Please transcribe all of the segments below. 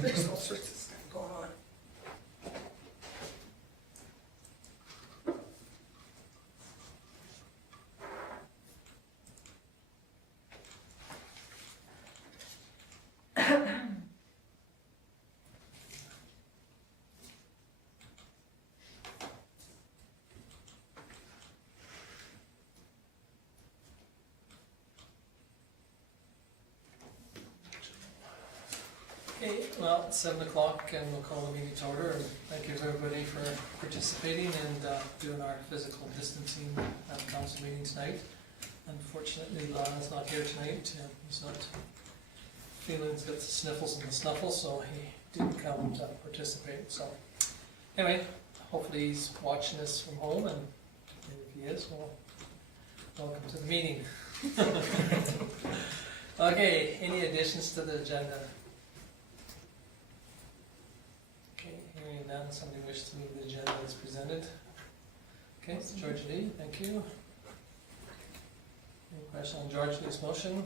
There's all sorts of stuff going on. Okay, well, it's 7 o'clock and we'll call the meeting to order, and thank you everybody for participating and doing our physical distancing at council meeting tonight. Unfortunately, Lana's not here tonight. He's not feeling, he's got the sniffles and the snuffles, so he didn't come to participate. So anyway, hopefully he's watching this from home, and if he is, well, welcome to the meeting. Okay, any additions to the agenda? Okay, hearing none, somebody wish to move the agenda as presented? Okay, it's George Lee, thank you. Any question on George Lee's motion?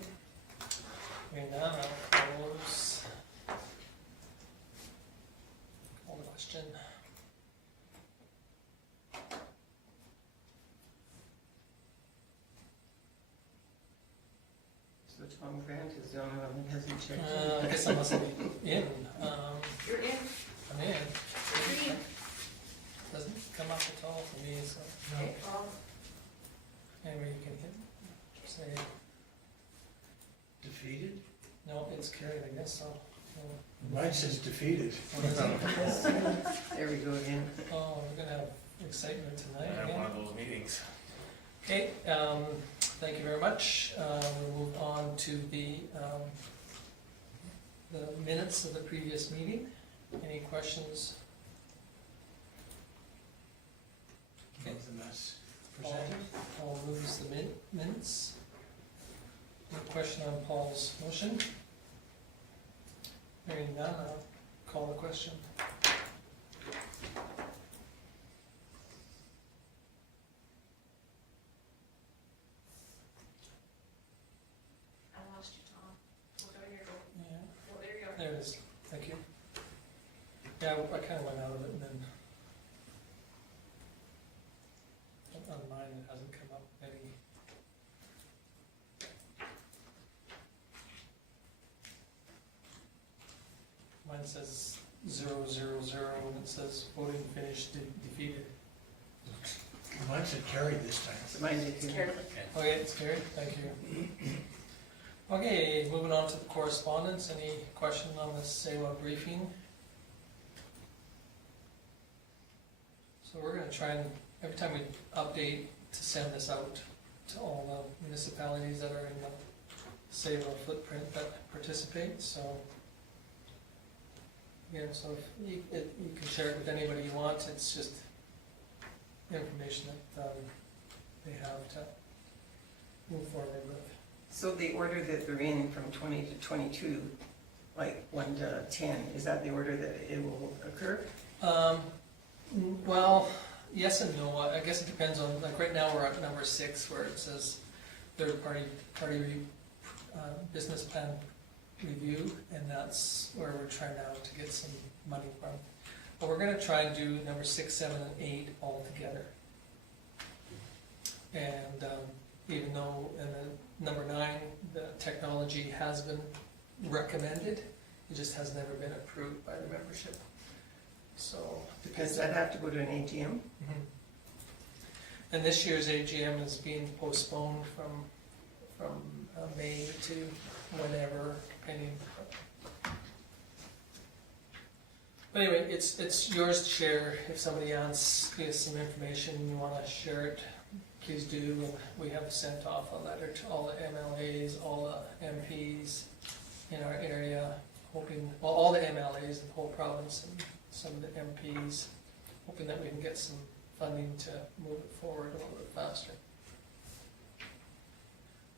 Hearing none, I'll close. Call the question. So Tom Grant is the only one that hasn't checked I guess I must be in. You're in. I'm in. You're in. Doesn't come up at all for me, so. Okay, Anyway, you can hit, say, Defeated? no, it's carried, I guess, so. Mine says defeated. There we go again. Oh, we're gonna have excitement tonight I have again. one of those meetings. Okay, thank you very much. We'll move on to the minutes of the previous meeting. Any questions? That was a mess. Presented. Paul moves the minutes. Any question on Paul's motion? Hearing none, I'll call the question. I lost you, Tom. Oh, there you go. Yeah. Oh, there you go. There it is, thank you. Yeah, I kind of went out of it and then on mine it hasn't come up any. Mine says 000 and it says voting finished, defeated. Mine said carried this time. So mine did too. Okay, it's carried, thank you. Okay, moving on to the correspondence, any question on the CAO briefing? So we're gonna try and, every time we update, to send this out to all the municipalities that are in the CAO footprint that participate, so. Yeah, so if you can share it with anybody you want, it's just information that they have to move forward with. So the order that they're in from 20 to 22, like 1 to 10, is that the order that it will occur? Well, yes and no. I guess it depends on, like right now we're at number 6 where it says third-party business plan review, and that's where we're trying now to get some money from. But we're gonna try and do number 6, 7, and 8 all together. And even though in the number 9, the technology has been recommended, it just has never been approved by the membership. So, Does that have to go to an AGM? Mhm. And this year's AGM is being postponed from May to whenever, depending. But anyway, it's yours to share. If somebody asks you some information, you want to share it, please do. And we have sent off a letter to all the MLAs, all the MPs in our area, hoping, well, all the MLAs in the whole province and some of the MPs, hoping that we can get some funding to move it forward a little bit faster.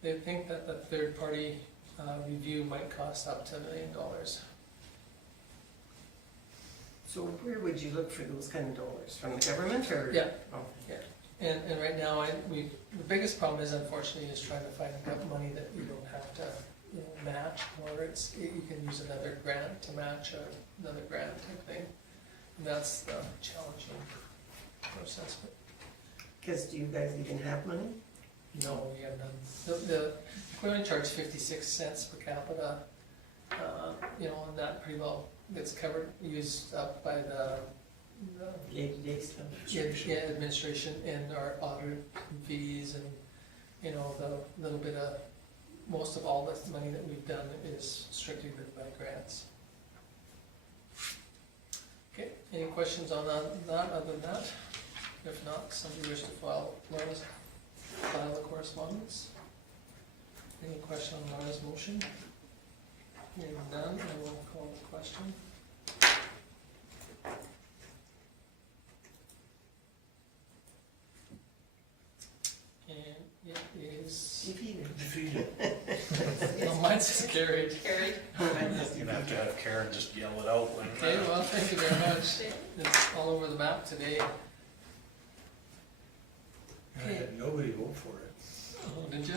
They think that the third-party review might cost up to $1 million. So where would you look for those kind of dollars? From the government or? Yeah. Oh. And right now, the biggest problem is, unfortunately, is trying to find money that you don't have to match, or you can use another grant to match another grant type thing. And that's the challenging process. But Because do you guys even have money? no, we have none. The equivalent charge is 56 cents per capita, and that pretty well gets covered, used up by the Day-to-day stuff. administration and our audit fees and, the little bit of, most of all the money that we've done is strictly by grants. Okay, any questions on that other than that? If not, somebody wish to file the correspondence? Any question on Laura's motion? Hearing none, I will call the question. And it is, Defeated. no, mine says carried. Carried. You're gonna have to have Karen just yell it out when. Okay, well, thank you very much. It's all over the map today. And I had nobody vote for it. Oh, did you?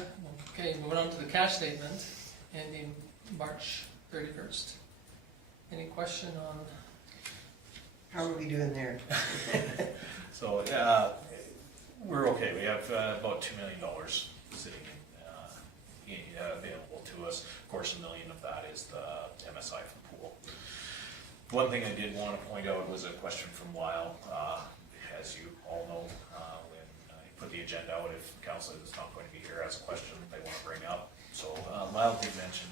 Okay, moving on to the cash statement ending March 31st. Any question on, How are we doing there? So, we're okay, we have about $2 million sitting available to us. Of course, $1 million of that is the MSI from pool. One thing I did want to point out was a question from Lyle. As you all know, when I put the agenda out, if council is not going to be here, has a question they want to bring up. So Lyle did mention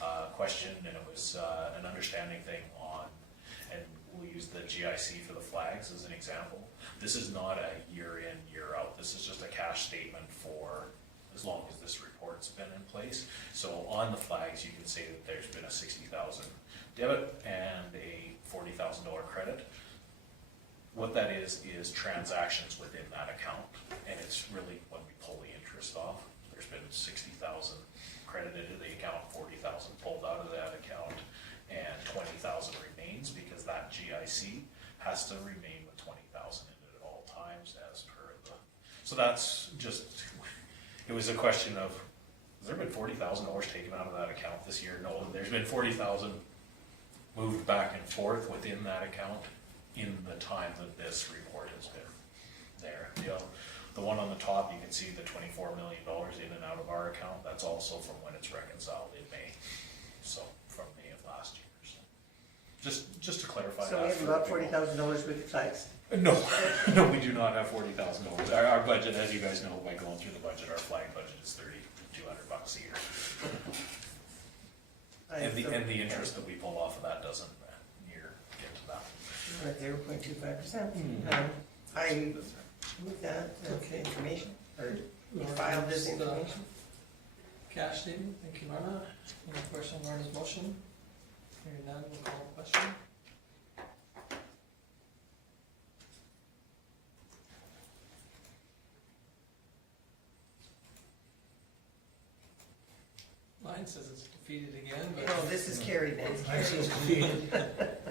a question, and it was an understanding thing on, and we'll use the GIC for the flags as an example. This is not a year in, year out. This is just a cash statement for as long as this report's been in place. So on the flags, you can say that there's been a 60,000 debit and a $40,000 credit. What that is transactions within that account, and it's really when we pull the interest off. There's been 60,000 credited to the account, 40,000 pulled out of that account, and 20,000 remains because that GIC has to remain with 20,000 in it at all times as per the. So that's just, it was a question of, has there been $40,000 taken out of that account this year? No, there's been 40,000 moved back and forth within that account in the time that this report has been there. The one on the top, you can see the $24 million in and out of our account. That's also from when it's reconciled in May. So from May of last year. So just to clarify that. So we have about $40,000 worth of flags. No, no, we do not have $40,000. Our budget, as you guys know, by going through the budget, our flag budget is $3,200 a year. And the interest that we pull off of that doesn't near get to that. At 0.25%. I move that information, or we file this information. cash statement? Thank you, Lorna. Any question on Lorna's motion? Hearing none, we'll call the question. Mine says it's defeated again, but. Oh, this is carried then. Mine says defeated. but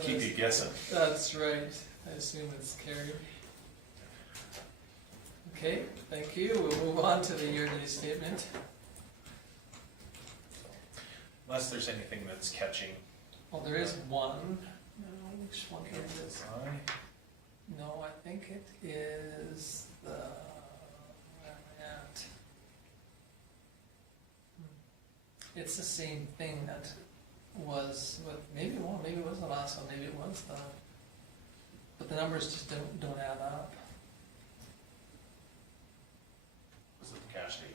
Keep it's- you guessing. That's right, I assume it's carried. Okay, thank you, we'll move on to the year-to-date statement. Unless there's anything that's catching Well, there is one, which one your is this? eye. No, I think it is the, where am I at? It's the same thing that was with, maybe it was the last one, maybe it was the, but the numbers just don't add up. Was it the cash date?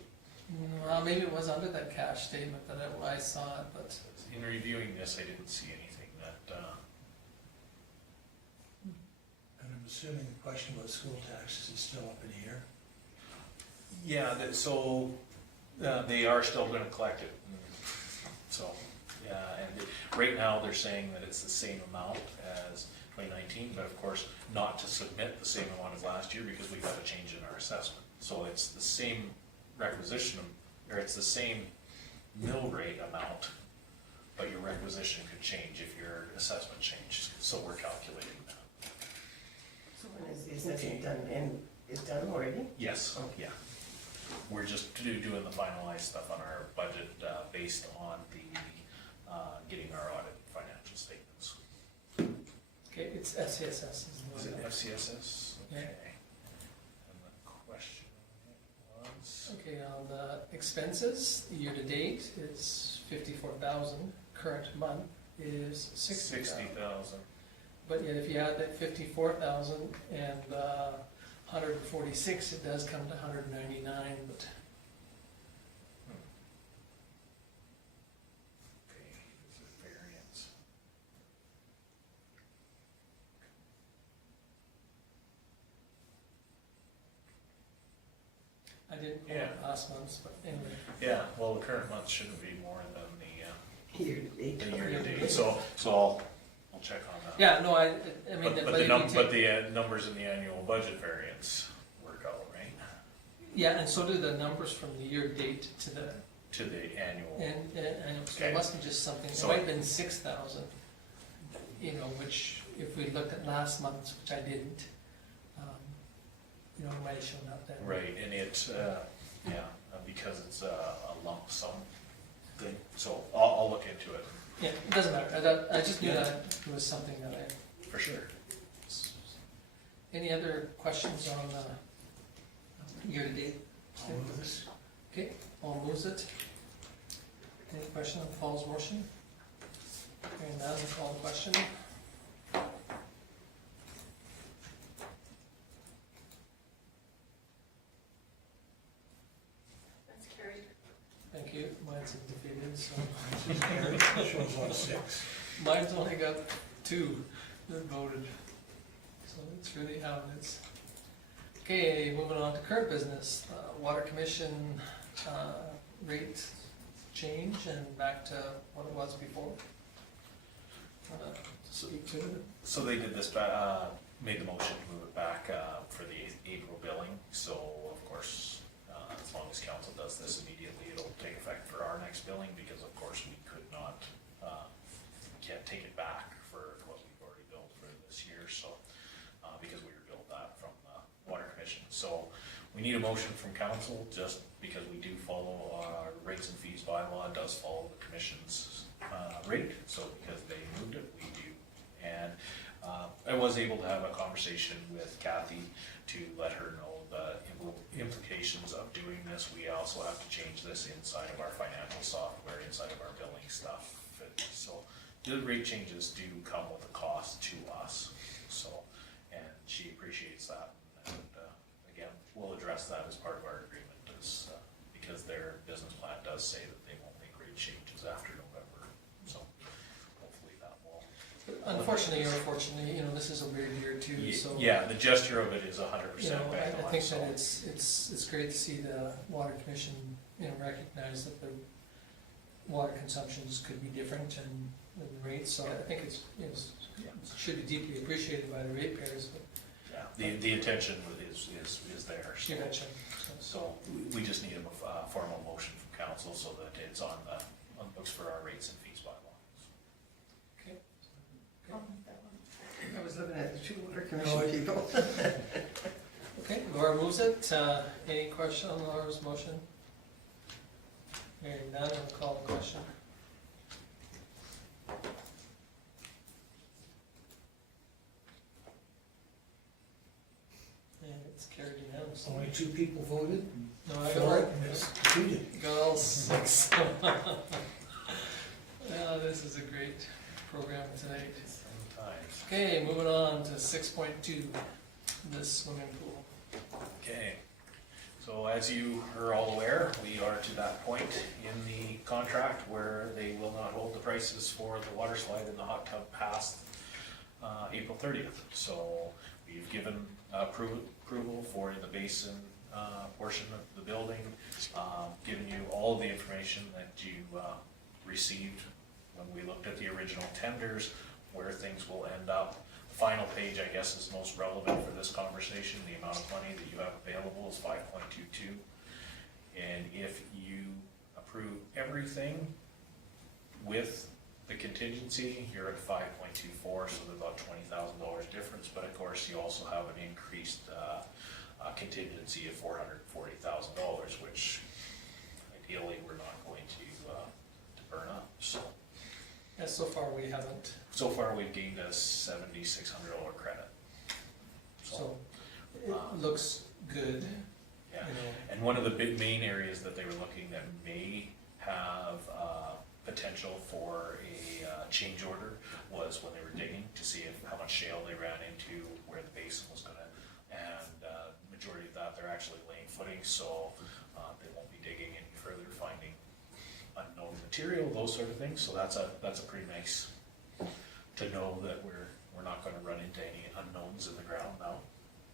Well, maybe it was under that cash statement that I saw it, but, In reviewing this, I didn't see anything that, And I'm assuming the question about school taxes is still up in the air. yeah, so they are still gonna collect it. So, yeah, and right now they're saying that it's the same amount as 2019, but of course, not to submit the same amount as last year because we've got a change in our assessment. So it's the same requisition, or it's the same mill rate amount, but your requisition could change if your assessment changed. So we're calculating that. So when is the assessment done, and it's done already? Yes, Okay. yeah. we're just doing the finalized stuff on our budget, based on the, getting our audit financial statements. Okay, it's FCSS. Is it FCSS? Yeah. Okay. And the question was? Okay, on the expenses, year-to-date is 54,000, current month is 60,000. 60,000. But yet if you add that 54,000 and 146, it does come to 199, but Okay, is it variance? I didn't pull Yeah. it last month's, but anyway. Yeah, well, the current month shouldn't be more than the Year-to-date. year-to-date, so I'll check on that. Yeah, no, I mean, But if you take- the numbers in the annual budget variance work out, right? yeah, and so do the numbers from the year-date to the, To the annual. and so Okay. it must be just something, it So- might have been 6,000, you know, which, if we looked at last month's, which I didn't, you know, it might have shown up then. Right, and it, because it's a lump sum thing, so I'll look into it, Yeah, it doesn't matter, I just knew Yeah. that it was something that I, for sure. any other questions on year-to-date? All of this? Okay, all moves it. Any question on Paul's motion? Hearing none, call the question. That's carried. Thank you, mine's defeated, so. Shows on 6. Mine's only got 2 that voted, so it's really how it is. Okay, moving on to current business, water commission, rate change and back to what it was before. Speak to it. So they did this, made the motion to move it back for the April billing, so of course, as long as council does this immediately, it'll take effect for our next billing, because of course we could not, can't take it back for what we've already billed for this year, so, because we were billed that from the water commission. So we need a motion from council, just because we do follow our rates and fees bylaw, it does follow the commission's rate, so because they moved it, we do. And I was able to have a conversation with Kathy to let her know the implications of doing this. We also have to change this inside of our financial software, inside of our billing stuff. So the rate changes do come with a cost to us, so, and she appreciates that. And again, we'll address that as part of our agreement, because their business plan does say that they won't make rate changes after November, so hopefully that will. Unfortunately or fortunately, you know, this is a weird year too, so. Yeah, the gesture of it is 100% You know, bang I on, think so. that it's great to see the water commission, you know, recognize that the water consumptions could be different and the rates, so I think it's, you know, should be deeply appreciated by the ratepayers, but Yeah, the intention is there. you betcha. So we just need a formal motion from council so that it's on the books for our rates and fees bylaw. Okay. That one. I was looking at the 2 water commission people. Okay, Laura moves it, any question on Laura's motion? Hearing none, I'll call the question. And it's carried unanimously. Only 2 people voted, No, I 4 got and it's defeated. got all 6. Yeah, this is a great program tonight. Sometimes. Okay, moving on to 6.2, this swimming pool. Okay, so as you are all aware, we are to that point in the contract where they will not hold the prices for the water slide and the hot tub past April 30th. So we've given approval for the basin portion of the building, given you all the information that you received when we looked at the original tenders, where things will end up. The final page, I guess, is most relevant for this conversation. The amount of money that you have available is 5.22. And if you approve everything with the contingency, you're at 5.24, so there's about $20,000 difference. But of course, you also have an increased a contingency of $440,000, which ideally we're not going to burn up, so. Yeah, so far we haven't, So far, we've gained a $7,600 credit. so it looks good, Yeah, you know. and one of the big main areas that they were looking that may have potential for a change order was when they were digging to see how much shale they ran into, where the basin was gonna, and majority of that, they're actually laying footing, so they won't be digging any further, finding unknown material, those sort of things, so that's a pretty nice to know that we're not gonna run into any unknowns in the ground now,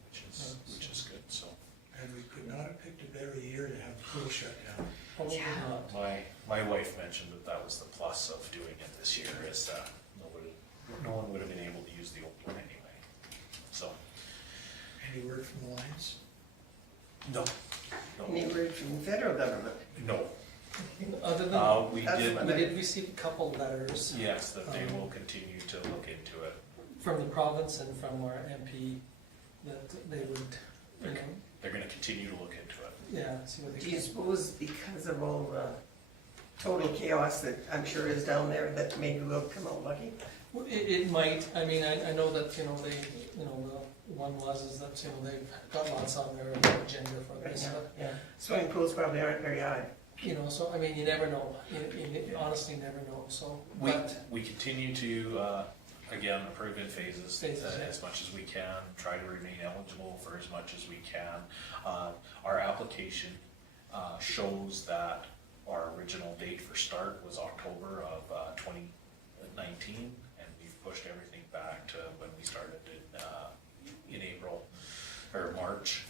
which is good, so. And we could not have picked a better year to have the pool shut down. Probably not. My wife mentioned that was the plus of doing it this year, is no one would have been able to use the old one anyway, so. Any word from the Lions? No. Any word from the federal government? No. Other than, We That's did, what we did receive a couple letters yes, that they will continue to look into it. from the province and from our MP that they would, you know, They're gonna continue to look into it. yeah, see what they Do you can. suppose because of all the total chaos that I'm sure is down there, that maybe we'll come out lucky? Well, it might, I mean, I know that, you know, they, you know, the one was is that, you know, they've got lots on their agenda for Right this, now, but, yeah. Swimming pools probably aren't very high. you know, so, I mean, you never know, you honestly never know, so, We, but, we continue to, again, approve in phases, Phases, yeah. as much as we can, try to remain eligible for as much as we can. Our application shows that our original date for start was October of 2019, and we've pushed everything back to when we started in April, or March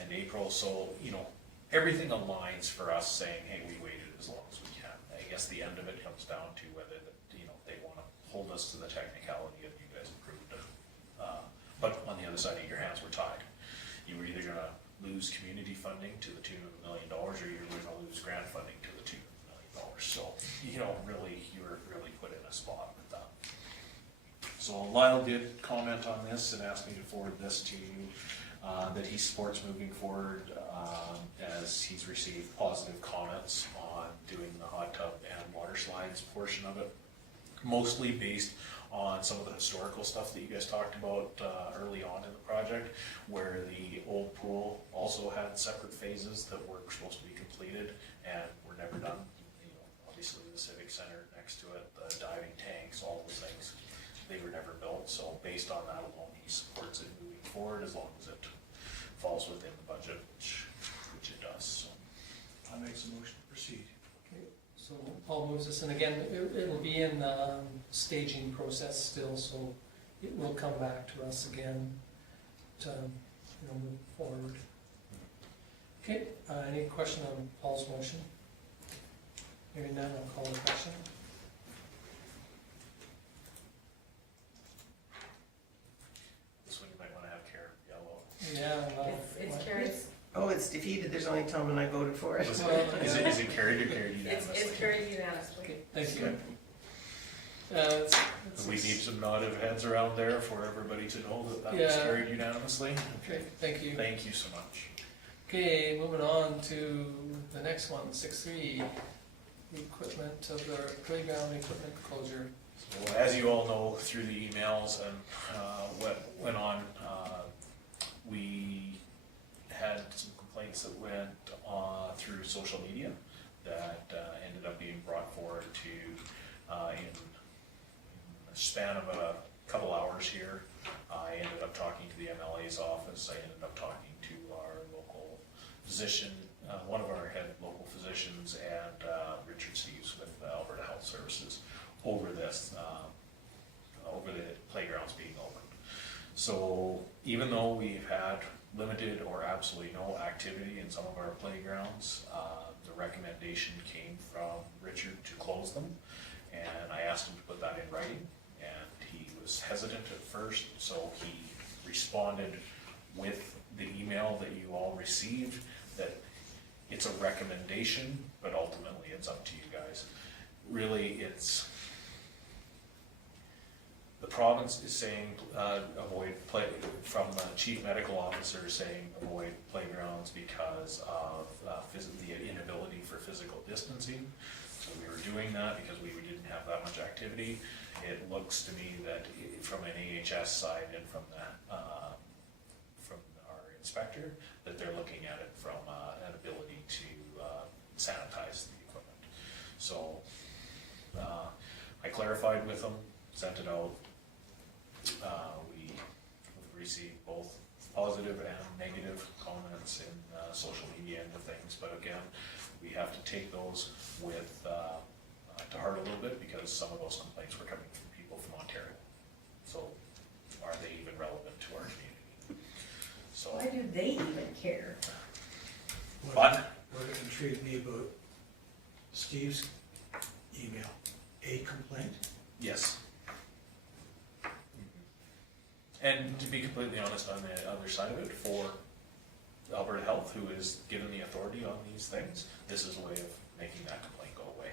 and April, so, you know, everything aligns for us saying, hey, we waited as long as we can. I guess the end of it comes down to whether, you know, they wanna hold us to the technicality of you guys approved it. But on the other side of your hands were tied. You were either gonna lose community funding to the tune of $1 million, or you were gonna lose grant funding to the tune of $1 million. So, you know, really, you were really put in a spot with that. So Lyle did comment on this and asked me to forward this to you, that he supports moving forward, as he's received positive comments on doing the hot tub and water slides portion of it. Mostly based on some of the historical stuff that you guys talked about early on in the project, where the old pool also had separate phases that were supposed to be completed and were never done. You know, obviously the civic center next to it, the diving tanks, all those things, they were never built. So based on that alone, he supports it moving forward as long as it falls within the budget, which it does. So. I'll make some motion to proceed. okay, so Paul moves us, and again, it'll be in the staging process still, so it will come back to us again to, you know, move forward. Okay, any question on Paul's motion? Hearing none, I'll call the question. This one you might want to have care yellow. Yeah, well. It's carried, Oh, it's defeated, there's only Tom and I voted for it. Is Well, is it carried or carried unanimously? it's carried unanimously. Okay, thank you. Okay. It's- We need some nod of heads around there for everybody to know that that was Yeah. carried unanimously. Okay, thank you. Thank you so much. Okay, moving on to the next one, 6.3, the equipment of the playground equipment closure. So as you all know through the emails and what went on, we had some complaints that went through social media that ended up being brought forward to in a span of a couple hours here. I ended up talking to the MLA's office. I ended up talking to our local physician, one of our head local physicians, and Richard Steves with Alberta Health Services over this, over the playgrounds being opened. So even though we've had limited or absolutely no activity in some of our playgrounds, the recommendation came from Richard to close them. And I asked him to put that in writing, and he was hesitant at first, so he responded with the email that you all received, that it's a recommendation, but ultimately it's up to you guys. Really, it's, the province is saying avoid play, from the chief medical officer saying avoid playgrounds because of the inability for physical distancing. So we were doing that because we didn't have that much activity. It looks to me that from an AHS side and from from our inspector, that they're looking at it from an ability to sanitize the equipment. So I clarified with them, sent it out. We received both positive and negative comments in social media end of things, but again, we have to take those with to heart a little bit because some of those complaints were coming from people from Ontario. So are they even relevant to our community? So, Why do they even care? but What intrigued me about Steve's email, a complaint? yes. And to be completely honest, on the other side of it, for Alberta Health, who is given the authority on these things, this is a way of making that complaint go away.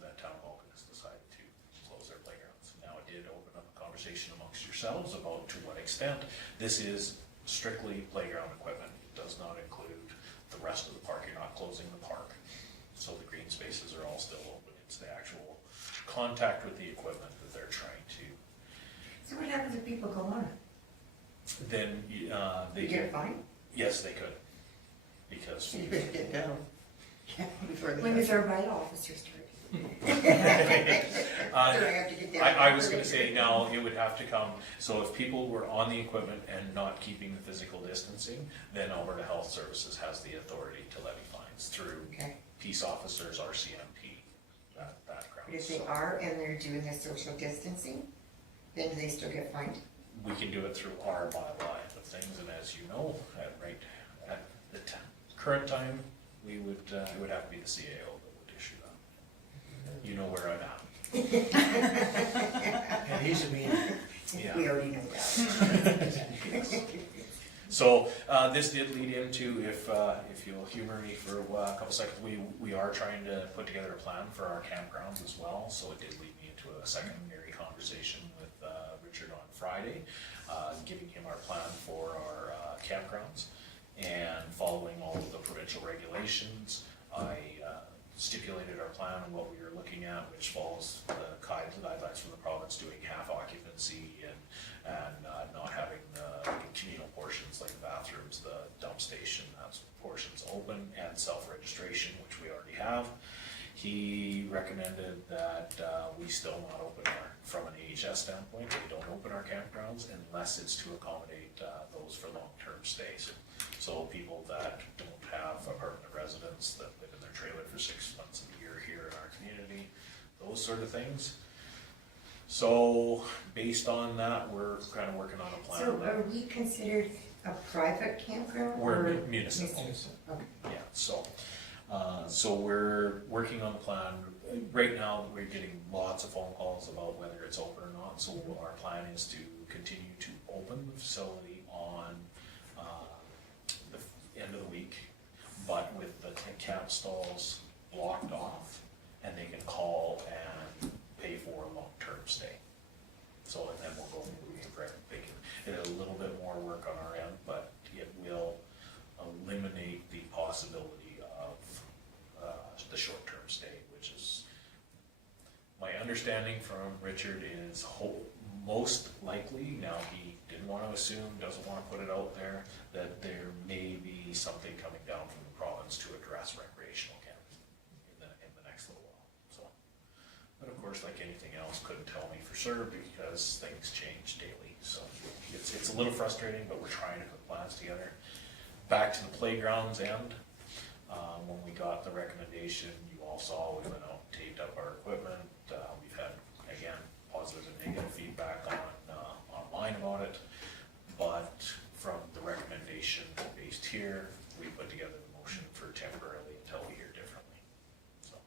That town of Vulcan has decided to close their playgrounds. Now, it did open up a conversation amongst yourselves about to what extent this is strictly playground equipment. It does not include the rest of the park. You're not closing the park. So the green spaces are all still open. It's the actual contact with the equipment that they're trying to. So what happens if people go on it? Then they You get could, fined? yes, they could, because You better get down before they. When does our right officer start? I was gonna say, no, it would have to come, so if people were on the equipment and not keeping the physical distancing, then Alberta Health Services has the authority to levy fines through Okay. peace officers, RCMP, that background. But if they So are and they're doing the social distancing, then do they still get fined? we can do it through our bylaw of things, and as you know, at the current time, we would, it would have to be the CAO that would issue that. You know where I'm at. And he's a mean, Yeah. We already know that. So this did lead into, if you'll humor me for a couple seconds, we are trying to put together a plan for our campgrounds as well. So it did lead me into a secondary conversation with Richard on Friday, giving him our plan for our campgrounds. And following all of the provincial regulations, I stipulated our plan and what we were looking at, which follows the guidelines from the province, doing half occupancy and not having the communal portions like the bathrooms, the dump station, that's portions open, and self-registration, which we already have. He recommended that we still not open from an AHS standpoint, we don't open our campgrounds unless it's to accommodate those for long-term stays. So people that don't have a permanent residence, that live in their trailer for 6 months of the year here in our community, those sort of things. So based on that, we're kind of working on a plan. So are we considered a private campground? We're or municipal. Okay. Yeah, so we're working on the plan. Right now, we're getting lots of phone calls about whether it's open or not. So our plan is to continue to open the facility on the end of the week, but with the camp stalls blocked off, and they can call and pay for a long-term stay. So, and then we'll go moving for it. A little bit more work on our end, but it will eliminate the possibility of the short-term stay, which is, my understanding from Richard is most likely, now he didn't want to assume, doesn't want to put it out there, that there may be something coming down from the province to address recreational camping in the next little while. So, but of course, like anything else, couldn't tell me for sure because things change daily. So it's a little frustrating, but we're trying to put plans together. Back to the playgrounds end. When we got the recommendation, you all saw, we went out and taped up our equipment. We've had, again, positive and negative feedback online about it. But from the recommendation based here, we put together the motion for temporarily until we hear differently. So,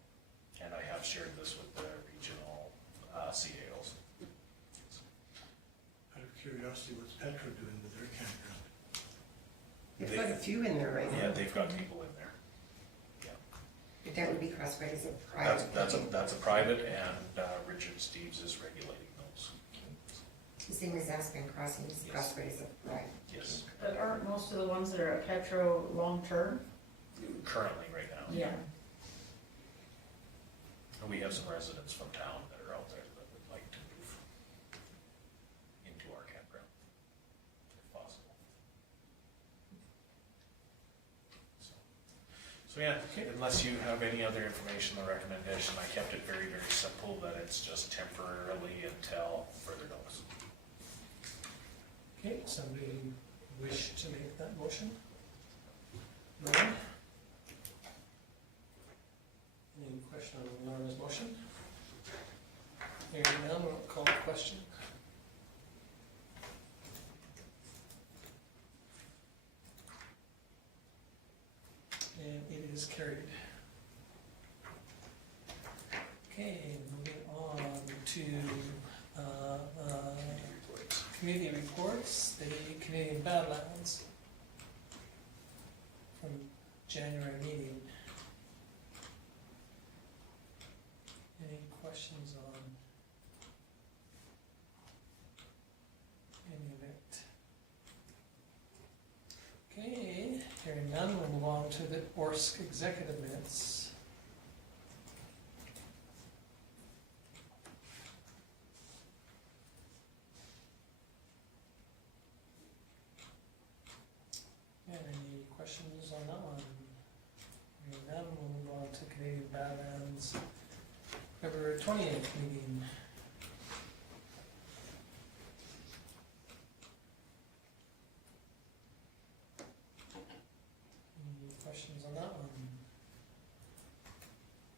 and I have shared this with the regional CAOs. out of curiosity, what's Petro doing with their campground? They've got a few in there right now. Yeah, they've got people in there. But that would be classified as a private. That's a private, and Richard Steves is regulating same as Aspen Crossings, Yes. crossways of, right? Yes, But aren't most of the ones that are at Petro long-term? currently, right now. Yeah. And we have some residents from town that are out there that would like to move into our campground, if possible. So yeah, unless you have any other information, the recommendation, I kept it very, very simple, that it's just temporarily until further notice. Okay, somebody wish to make that motion? No? Any question on Lorna's motion? Hearing none, we'll call the question. And it is carried. Okay, moving on to committee reports, the Canadian Badlands from January meeting. Any questions on any of it? Okay, hearing none, we'll move on to the ORSC executive minutes. And any questions on that one? Hearing none, we'll move on to Canadian Badlands, February 20th meeting. Any questions on that one?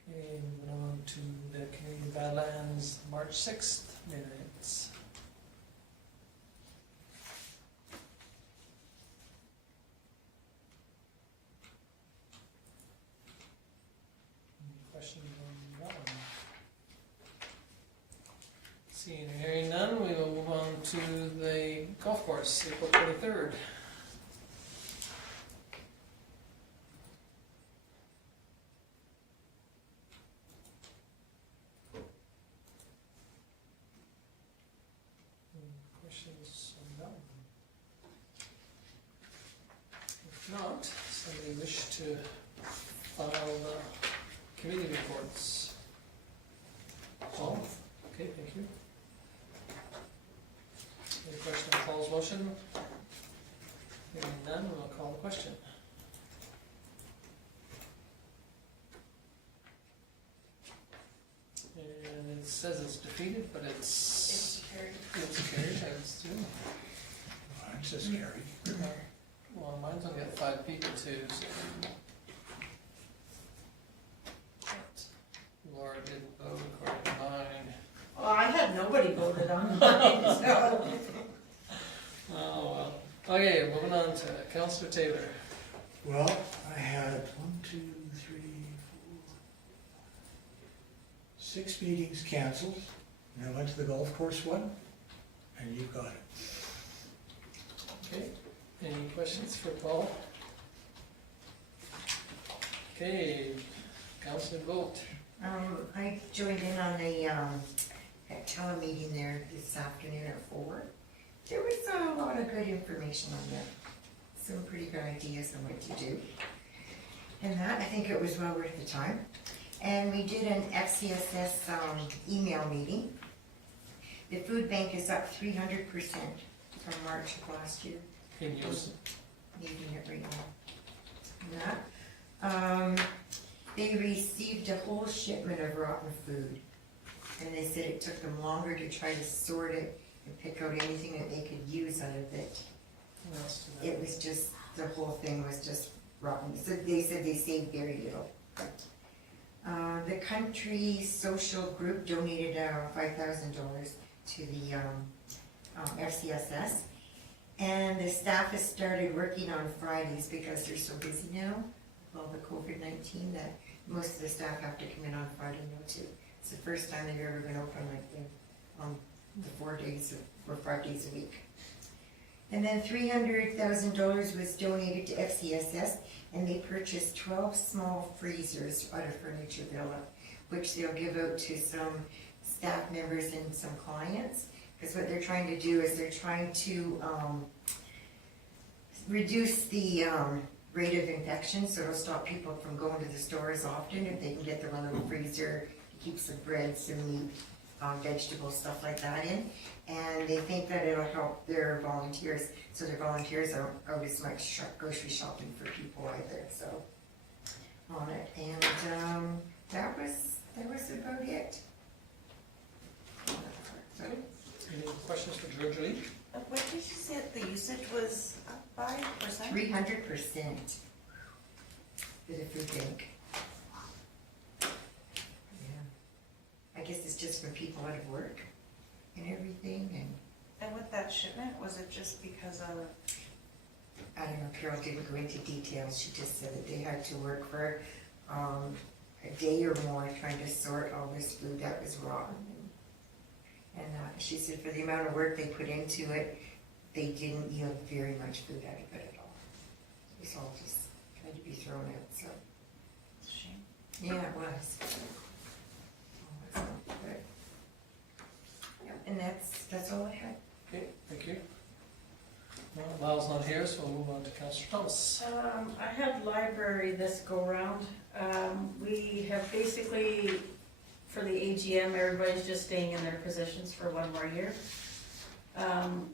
Okay, moving on to the Canadian Badlands, March 6th minutes. Any questions on that one? Seeing and hearing none, we will move on to the golf course, April 23rd. Any questions on that one? If not, somebody wish to file the committee reports? Paul? Okay, thank you. Any question on Paul's motion? Hearing none, we'll call the question. And it says it's defeated, but it's carried, I assume. Mine says carried. Well, mine's only got 5 people too, so. Laura didn't vote according to mine. Well, I had nobody voted on mine, so. Oh, well. Okay, moving on to Councillor Taylor. Well, I had 1, 2, 3, 4, 6 meetings canceled, and I went to the golf course one, and you got it. Okay, any questions for Paul? Okay, Councillor DeBolt. I joined in on the, that telemeeting there this afternoon at 4. There was a lot of good information on there, some pretty good ideas on what to do. And that, I think it was well worth the time. And we did an FCSS email meeting. The food bank is up 300% from March of last year. Can you use Needing it right now. And that, they received a whole shipment of rotten food. And they said it took them longer to try to sort it and pick out anything that they could use out of it. what else to It was just, the whole thing was just rotten. So they said they saved very little. The country social group donated $5,000 to the FCSS. And the staff has started working on Fridays because they're so busy now, with all the COVID-19, that most of the staff have to come in on Friday now too. It's the first time they've ever been open like the, on the 4 days or 5 days a week. And then $300,000 was donated to FCSS, and they purchased 12 small freezers out of Furniture Villa, which they'll give out to some staff members and some clients. Because what they're trying to do is they're trying to, reduce the, rate of infection, so it'll stop people from going to the store as often if they can get their own little freezer, keep some bread, some meat, vegetables, stuff like that in. And they think that it'll help their volunteers, so their volunteers aren't out as much grocery shopping for people either, so, on it. And, that was about it. So, Any questions for Georgia? What did you say the usage was up by percent? 300% for the food bank. Yeah. I guess it's just when people out of work and everything, and And with that shipment, was it just because of, I don't know, Carol didn't go into details, she just said that they had to work for, a day or more trying to sort all this food that was rotten. And she said for the amount of work they put into it, they didn't yield very much food out of it at all. It was all just had to be thrown out, so. it's a shame? Yeah, it was. But, yeah, and that's all I had. Okay, thank you. Well, Lyle's not here, so we'll move on to Councillor Thomas. I have library this go round. We have basically, for the AGM, everybody's just staying in their positions for one more year.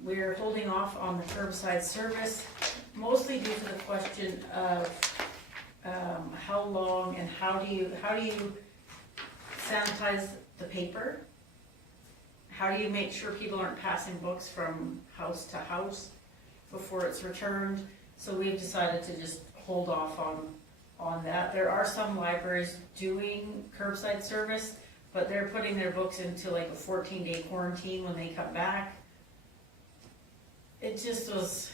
We're holding off on the curbside service, mostly due to the question of how long and how do you sanitize the paper? How do you make sure people aren't passing books from house to house before it's returned? So we've decided to just hold off on that. There are some libraries doing curbside service, but they're putting their books into like a 14-day quarantine when they come back. It just was,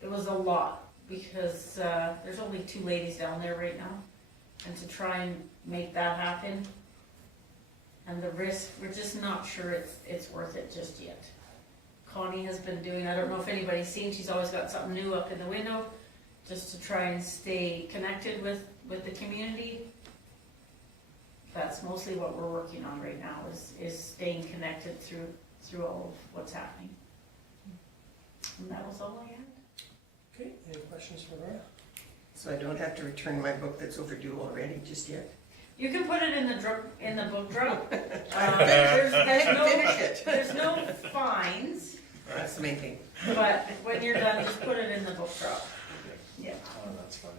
it was a lot because there's only 2 ladies down there right now. And to try and make that happen, and the risk, we're just not sure it's worth it just yet. Connie has been doing, I don't know if anybody's seen, she's always got something new up in the window, just to try and stay connected with the community. That's mostly what we're working on right now, is staying connected through all of what's happening. And that was all I had. Okay, any questions for Laura? So I don't have to return my book that's overdue already just yet? You can put it in the book drop. Finish it. There's no fines, That's the main thing. but when you're done, just put it in the book drop. Yeah. Oh, that's funny.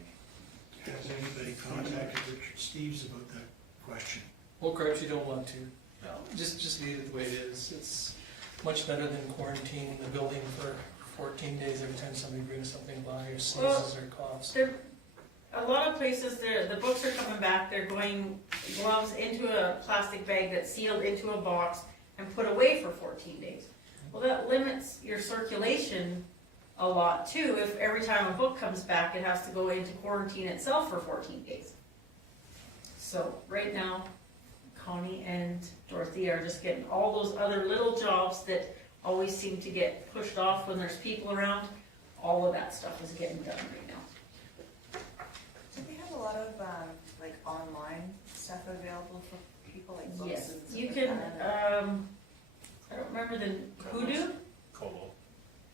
Has anybody contacted Richard Steves about that question? Well, correct, you don't want to. No. Just leave it the way it is. It's much better than quarantining the building for 14 days every time somebody brings something by or sneezes or coughs. A lot of places, the books are coming back, they're going gloves into a plastic bag that's sealed into a box and put away for 14 days. Well, that limits your circulation a lot too. If every time a book comes back, it has to go into quarantine itself for 14 days. So right now, Connie and Dorothy are just getting all those other little jobs that always seem to get pushed off when there's people around. All of that stuff is getting done right now. Do they have a lot of like online stuff available for people, like books Yes, and stuff you like can, that? I don't remember the, Hoodoo? Kobo.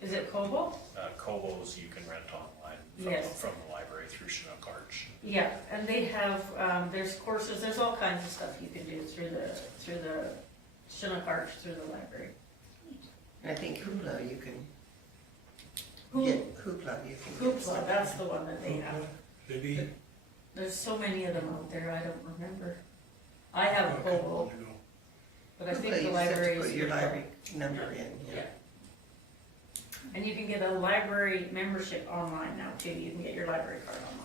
Is it Kobo? Kobos you can rent online Yes. from the library through Chinook Arch. Yeah, and they have, there's courses, there's all kinds of stuff you can do through the Chinook Arch, through the library. And I think Hoopla you can Who, get, Hoopla you can get. Hoopla, that's the one that they have. Libby? There's so many of them out there, I don't remember. I have a Okay, Kobo, I'll go. but I think Hoopla, the you just have to library is. put your Hoopla. library number in, Yeah. yeah. And you can get a library membership online now too, you can get your library card online.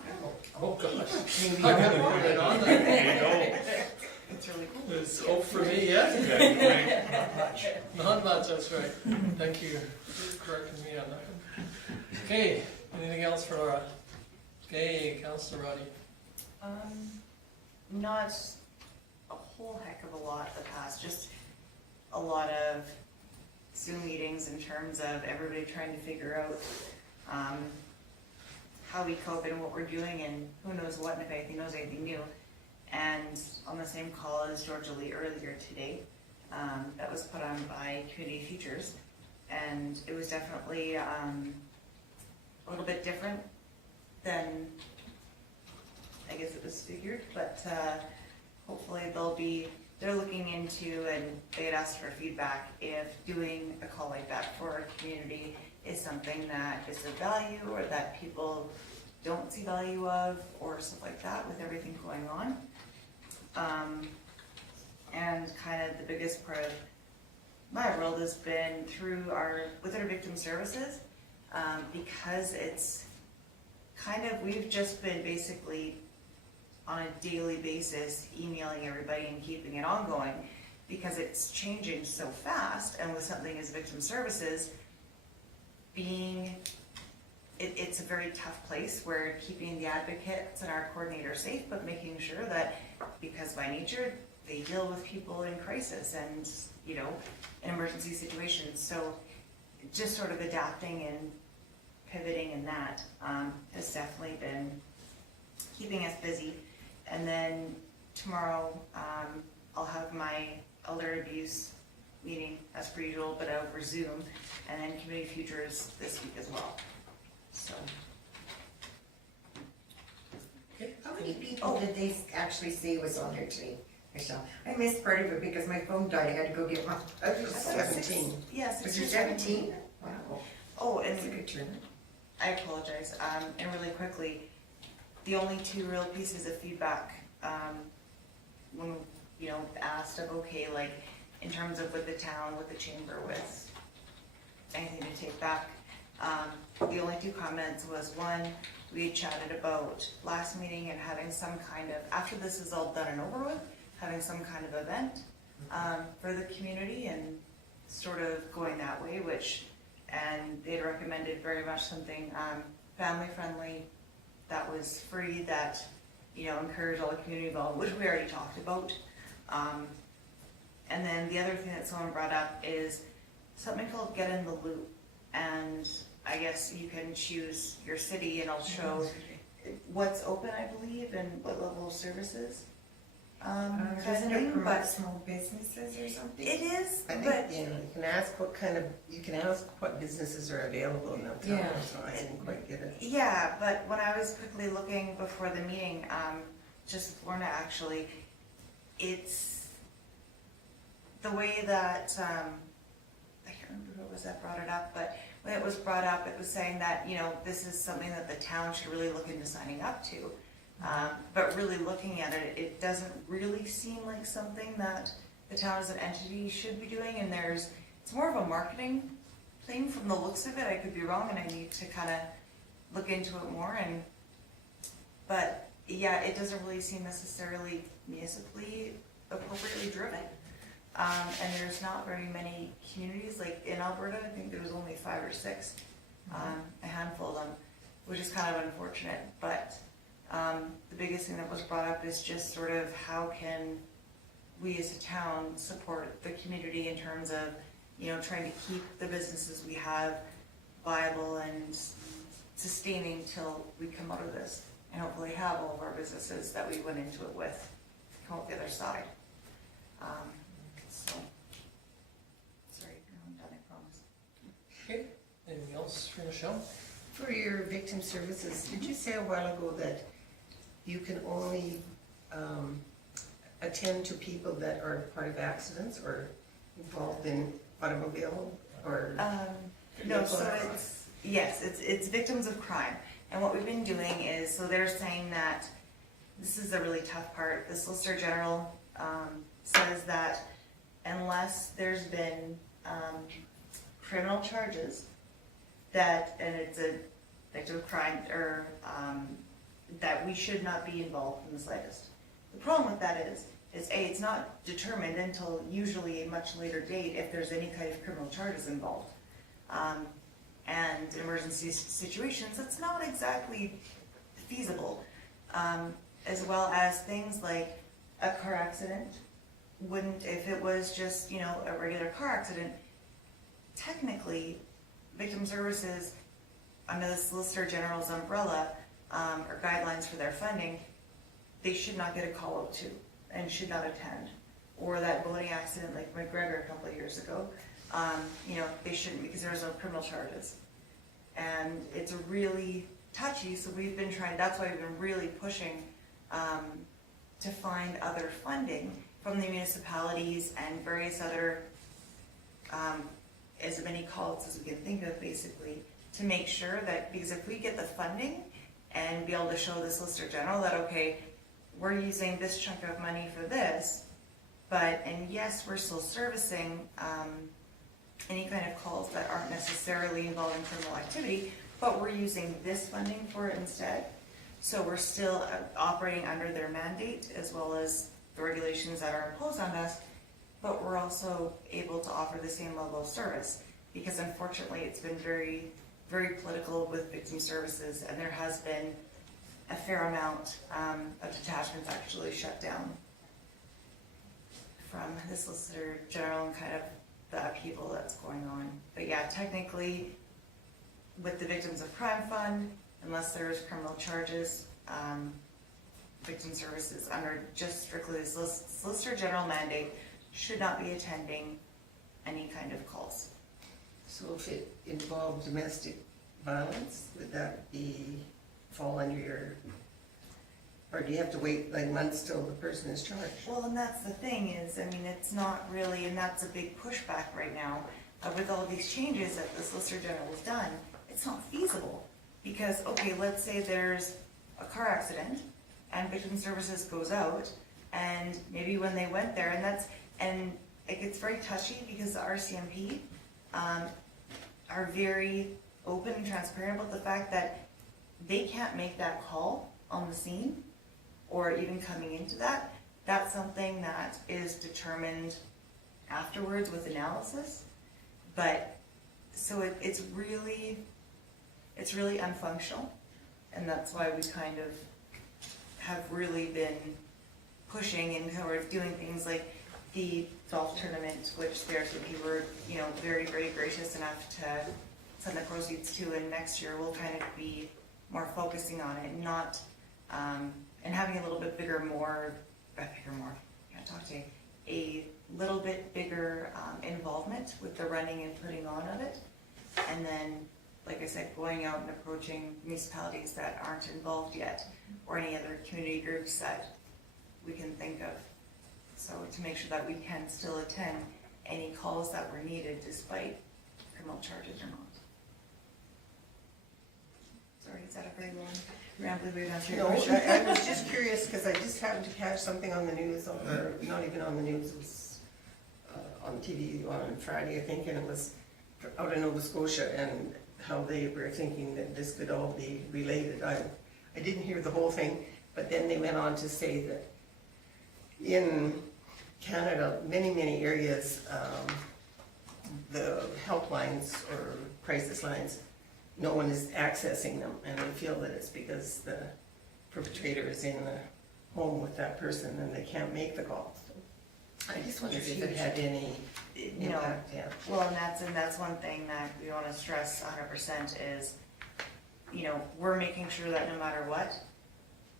Oh, gosh. Maybe I haven't heard it on there. There you It's really cool. There's hope for me yet? go. Not much. Not much, that's right. Thank you for correcting me on that one. Okay, anything else for Laura? Okay, Councillor Roddy. Not a whole heck of a lot the past, just a lot of Zoom meetings in terms of everybody trying to figure out how we cope and what we're doing and who knows what and if anything knows anything new. And on the same call as Georgia Lee earlier today, that was put on by Community Futures. And it was definitely a little bit different than I guess it was figured, but hopefully they're looking into, and they had asked for feedback if doing a call like that for our community is something that is of value or that people don't see value of or stuff like that with everything going on. And kind of the biggest part of my world has been with our victim services, because it's kind of, we've just been basically on a daily basis emailing everybody and keeping it ongoing because it's changing so fast. And with something as victim services, it's a very tough place where keeping the advocates and our coordinator safe, but making sure that, because by nature they deal with people in crisis and in emergency situations. So just sort of adapting and pivoting in that has definitely been keeping us busy. And then tomorrow I'll have my elder abuse meeting as per usual, but over Zoom, and then Community Futures this week as well. So. How many people did they actually say was on there today, Michelle? I missed part of it because my phone died. I had to go get my. I thought it was 17. Yes. Was there 17? Wow. Oh, and That's a good turn. I apologize. And really quickly, the only two real pieces of feedback when asked of like in terms of with the town, with the chamber, with anything to take back. The only two comments was one, we had chatted about last meeting and having some kind of, after this is all done and over with, having some kind of event for the community and sort of going that way, and they had recommended very much something family friendly, that was free, that encouraged all the community involved, which we already talked about. And then the other thing that someone brought up is something called Get in the Loop, and I guess you can choose your city and I'll show what's open, I believe, and what level of services. Doesn't it promote small businesses or something? It is, I think, but you can ask what businesses are available and they'll tell Yeah. you, so I didn't quite get it. yeah, but when I was quickly looking before the meeting, just with Lorna actually, it's the way that, I can't remember who it was that brought it up, but when it was brought up, it was saying that, this is something that the town should really look into signing up to. But really looking at it, it doesn't really seem like something that the town as an entity should be doing, and it's more of a marketing thing from the looks of it. I could be wrong, and I need to kind of look into it more. But yeah, it doesn't really seem necessarily municipally appropriately driven. And there's not very many communities, like in Alberta, I think there was only 5 or 6, a handful of them, which is kind of unfortunate. But the biggest thing that was brought up is just sort of how can we as a town support the community in terms of, trying to keep the businesses we have viable and sustaining till we come out of this, and hopefully have all of our businesses that we went into it with come out the other side. So, sorry, I'm done, I promise. Okay, anything else for Michelle? For your victim services, did you say a while ago that you can only attend to people that are part of accidents or involved in automobile or? No, so it's victims of crime. And what we've been doing is, so they're saying that, this is the really tough part, the Solicitor General says that unless there's been criminal charges, and it's a victim of crime, or that we should not be involved in the slightest. The problem with that is A, it's not determined until usually a much later date if there's any kind of criminal charges involved. And in emergency situations, it's not exactly feasible. As well as things like a car accident wouldn't, if it was just, a regular car accident, technically, victim services, under the Solicitor General's umbrella, or guidelines for their funding, they should not get a call out to, and should not attend. or that boating accident like McGregor a couple of years ago, you know, they shouldn't because there was no criminal charges. And it's really touchy, so we've been trying, that's why we've been really pushing to find other funding from the municipalities and various other, as many calls as we can think of basically, to make sure that, because if we get the funding and be able to show the Solicitor General that, okay, we're using this chunk of money for this, but, and yes, we're still servicing any kind of calls that aren't necessarily involving criminal activity, but we're using this funding for it instead. So we're still operating under their mandate as well as the regulations that are imposed on us, but we're also able to offer the same level of service, because unfortunately it's been very, very political with victim services, and there has been a fair amount of detachments actually shut down from the Solicitor General and kind of the upheaval that's going on. But yeah, technically, with the Victims of Crime Fund, unless there's criminal charges, victim services under just strictly the Solicitor General mandate should not be attending any kind of calls. So if it involved domestic violence, would that fall under your, or do you have to wait like months till the person is charged? Well, and that's the thing is, I mean, it's not really, and that's a big pushback right now, with all these changes that the Solicitor General has done, it's not feasible. Because, okay, let's say there's a car accident and victim services goes out, and maybe when they went there, and it gets very touchy because the RCMP are very open and transparent about the fact that they can't make that call on the scene or even coming into that. That's something that is determined afterwards with analysis. But, so it's really unfunctional, and that's why we kind of have really been pushing and how we're doing things like the golf tournament, which there's people were, you know, very, very gracious enough to send the proceeds to, and next year we'll kind of be more focusing on it, not, and having a little bit a little bit bigger involvement with the running and putting on of it, and then, like I said, going out and approaching municipalities that aren't involved yet, or any other community groups that we can think of. So to make sure that we can still attend any calls that were needed despite criminal charges or not. Sorry, is that a very long, rambly way to answer your No, question? I was just curious because I just happened to catch something on the news, or not even on the news, it was on TV on Friday, I think, and it was out in Nova Scotia, and how they were thinking that this could all be related. I didn't hear the whole thing, but then they went on to say that in Canada, many, many areas, the helplines or crisis lines, no one is accessing them, and they feel that it's because the perpetrator is in the home with that person and they can't make the call. I just wondered if it had any impact, yeah. Well, and that's one thing that we want to stress 100% is, you know, we're making sure that no matter what,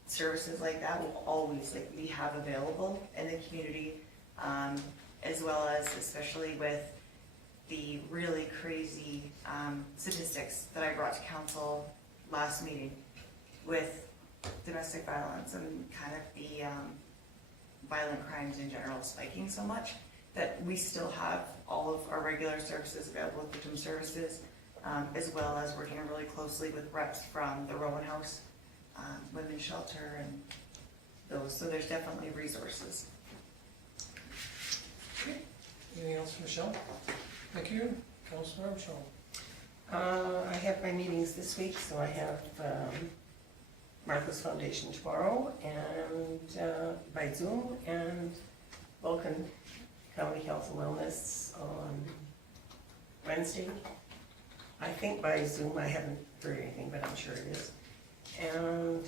services like that will always be have available in the community, as well as especially with the really crazy statistics that I brought to council last meeting with domestic violence and kind of the violent crimes in general spiking so much, that we still have all of our regular services available with victim services, as well as working really closely with reps from the Rowan House, Women's Shelter, and those. So there's definitely resources. Anything else for Michelle? Thank you. Councillor Armstrong. I have my meetings this week, so I have Martha's Foundation tomorrow, and by Zoom, and Vulcan County Health and Wellness on Wednesday. I think by Zoom, I haven't heard anything, but I'm sure it is. And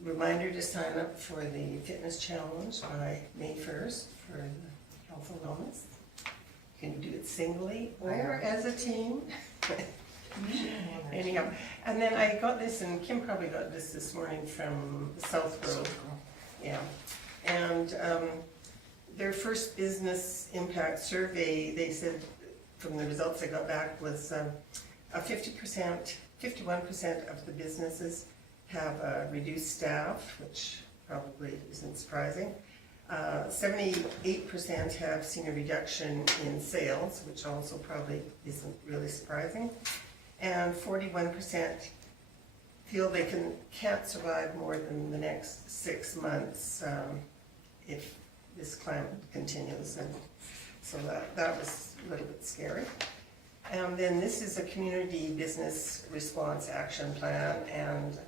reminder to sign up for the fitness challenge by May 1st for the health and wellness. You can do it singly or as a team. Anyhow, and then I got this, and Kim probably got this morning from South Road. Yeah, and their first business impact survey, they said, from the results they got back, was a 51% of the businesses have reduced staff, which probably isn't surprising. 78% have seen a reduction in sales, which also probably isn't really surprising. And 41% feel they can't survive more than the next 6 months if this climate continues. And so that was a little bit scary. And then this is a community business response action plan, and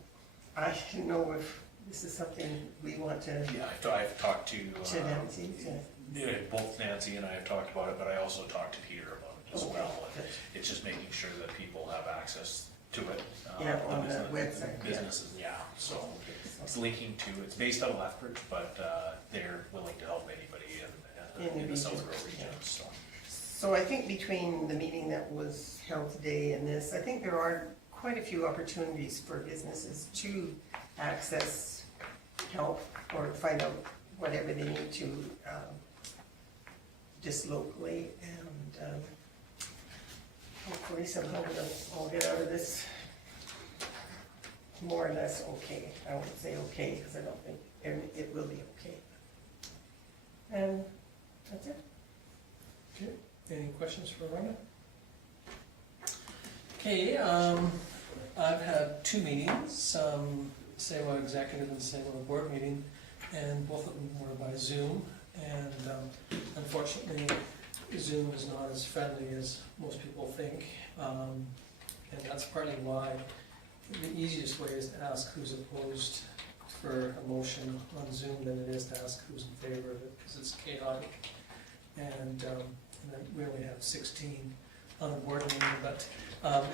I don't know if this is something we want to, Yeah, I've talked to Nancy. both Nancy and I have talked about it, but I also talked to Peter about it as Okay. well. And it's just making sure that people have access to it. Yeah, on the business- website, yeah. Businesses, yeah, so it's linking to, it's based out of Lethbridge, but they're willing to help anybody in the South Row region, so. So I think between the meeting that was held today and this, I think there are quite a few opportunities for businesses to access help or find out whatever they need to just locally, and hopefully somehow we'll all get out of this more or less okay. I won't say okay, because I don't think it will be okay. And that's it. Okay, any questions for Rhonda? Okay, I've had 2 meetings, CAO Executive and CAO Board meeting, and both of them were by Zoom, and unfortunately, Zoom is not as friendly as most people think, and that's partly why the easiest way is to ask who's opposed for a motion on Zoom than it is to ask who's in favor of it, because it's chaotic. And then we only have 16 on the board meeting, but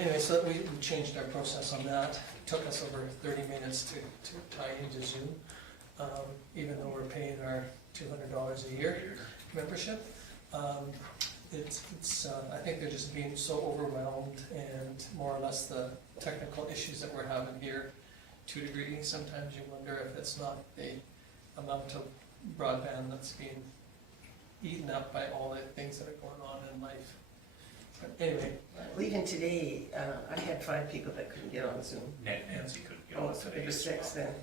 anyway, so we changed our process on that. It took us over 30 minutes to tie into Zoom, even though we're paying our $200 a year membership. I think they're just being so overwhelmed, and more or less the technical issues that we're having here to a degree. Sometimes you wonder if it's not the amount of broadband that's being eaten up by all the things that are going on in life. But anyway, Well, even today, I had 5 people that couldn't get on Zoom. Nancy couldn't get Oh, on so today there were as 6 well. then,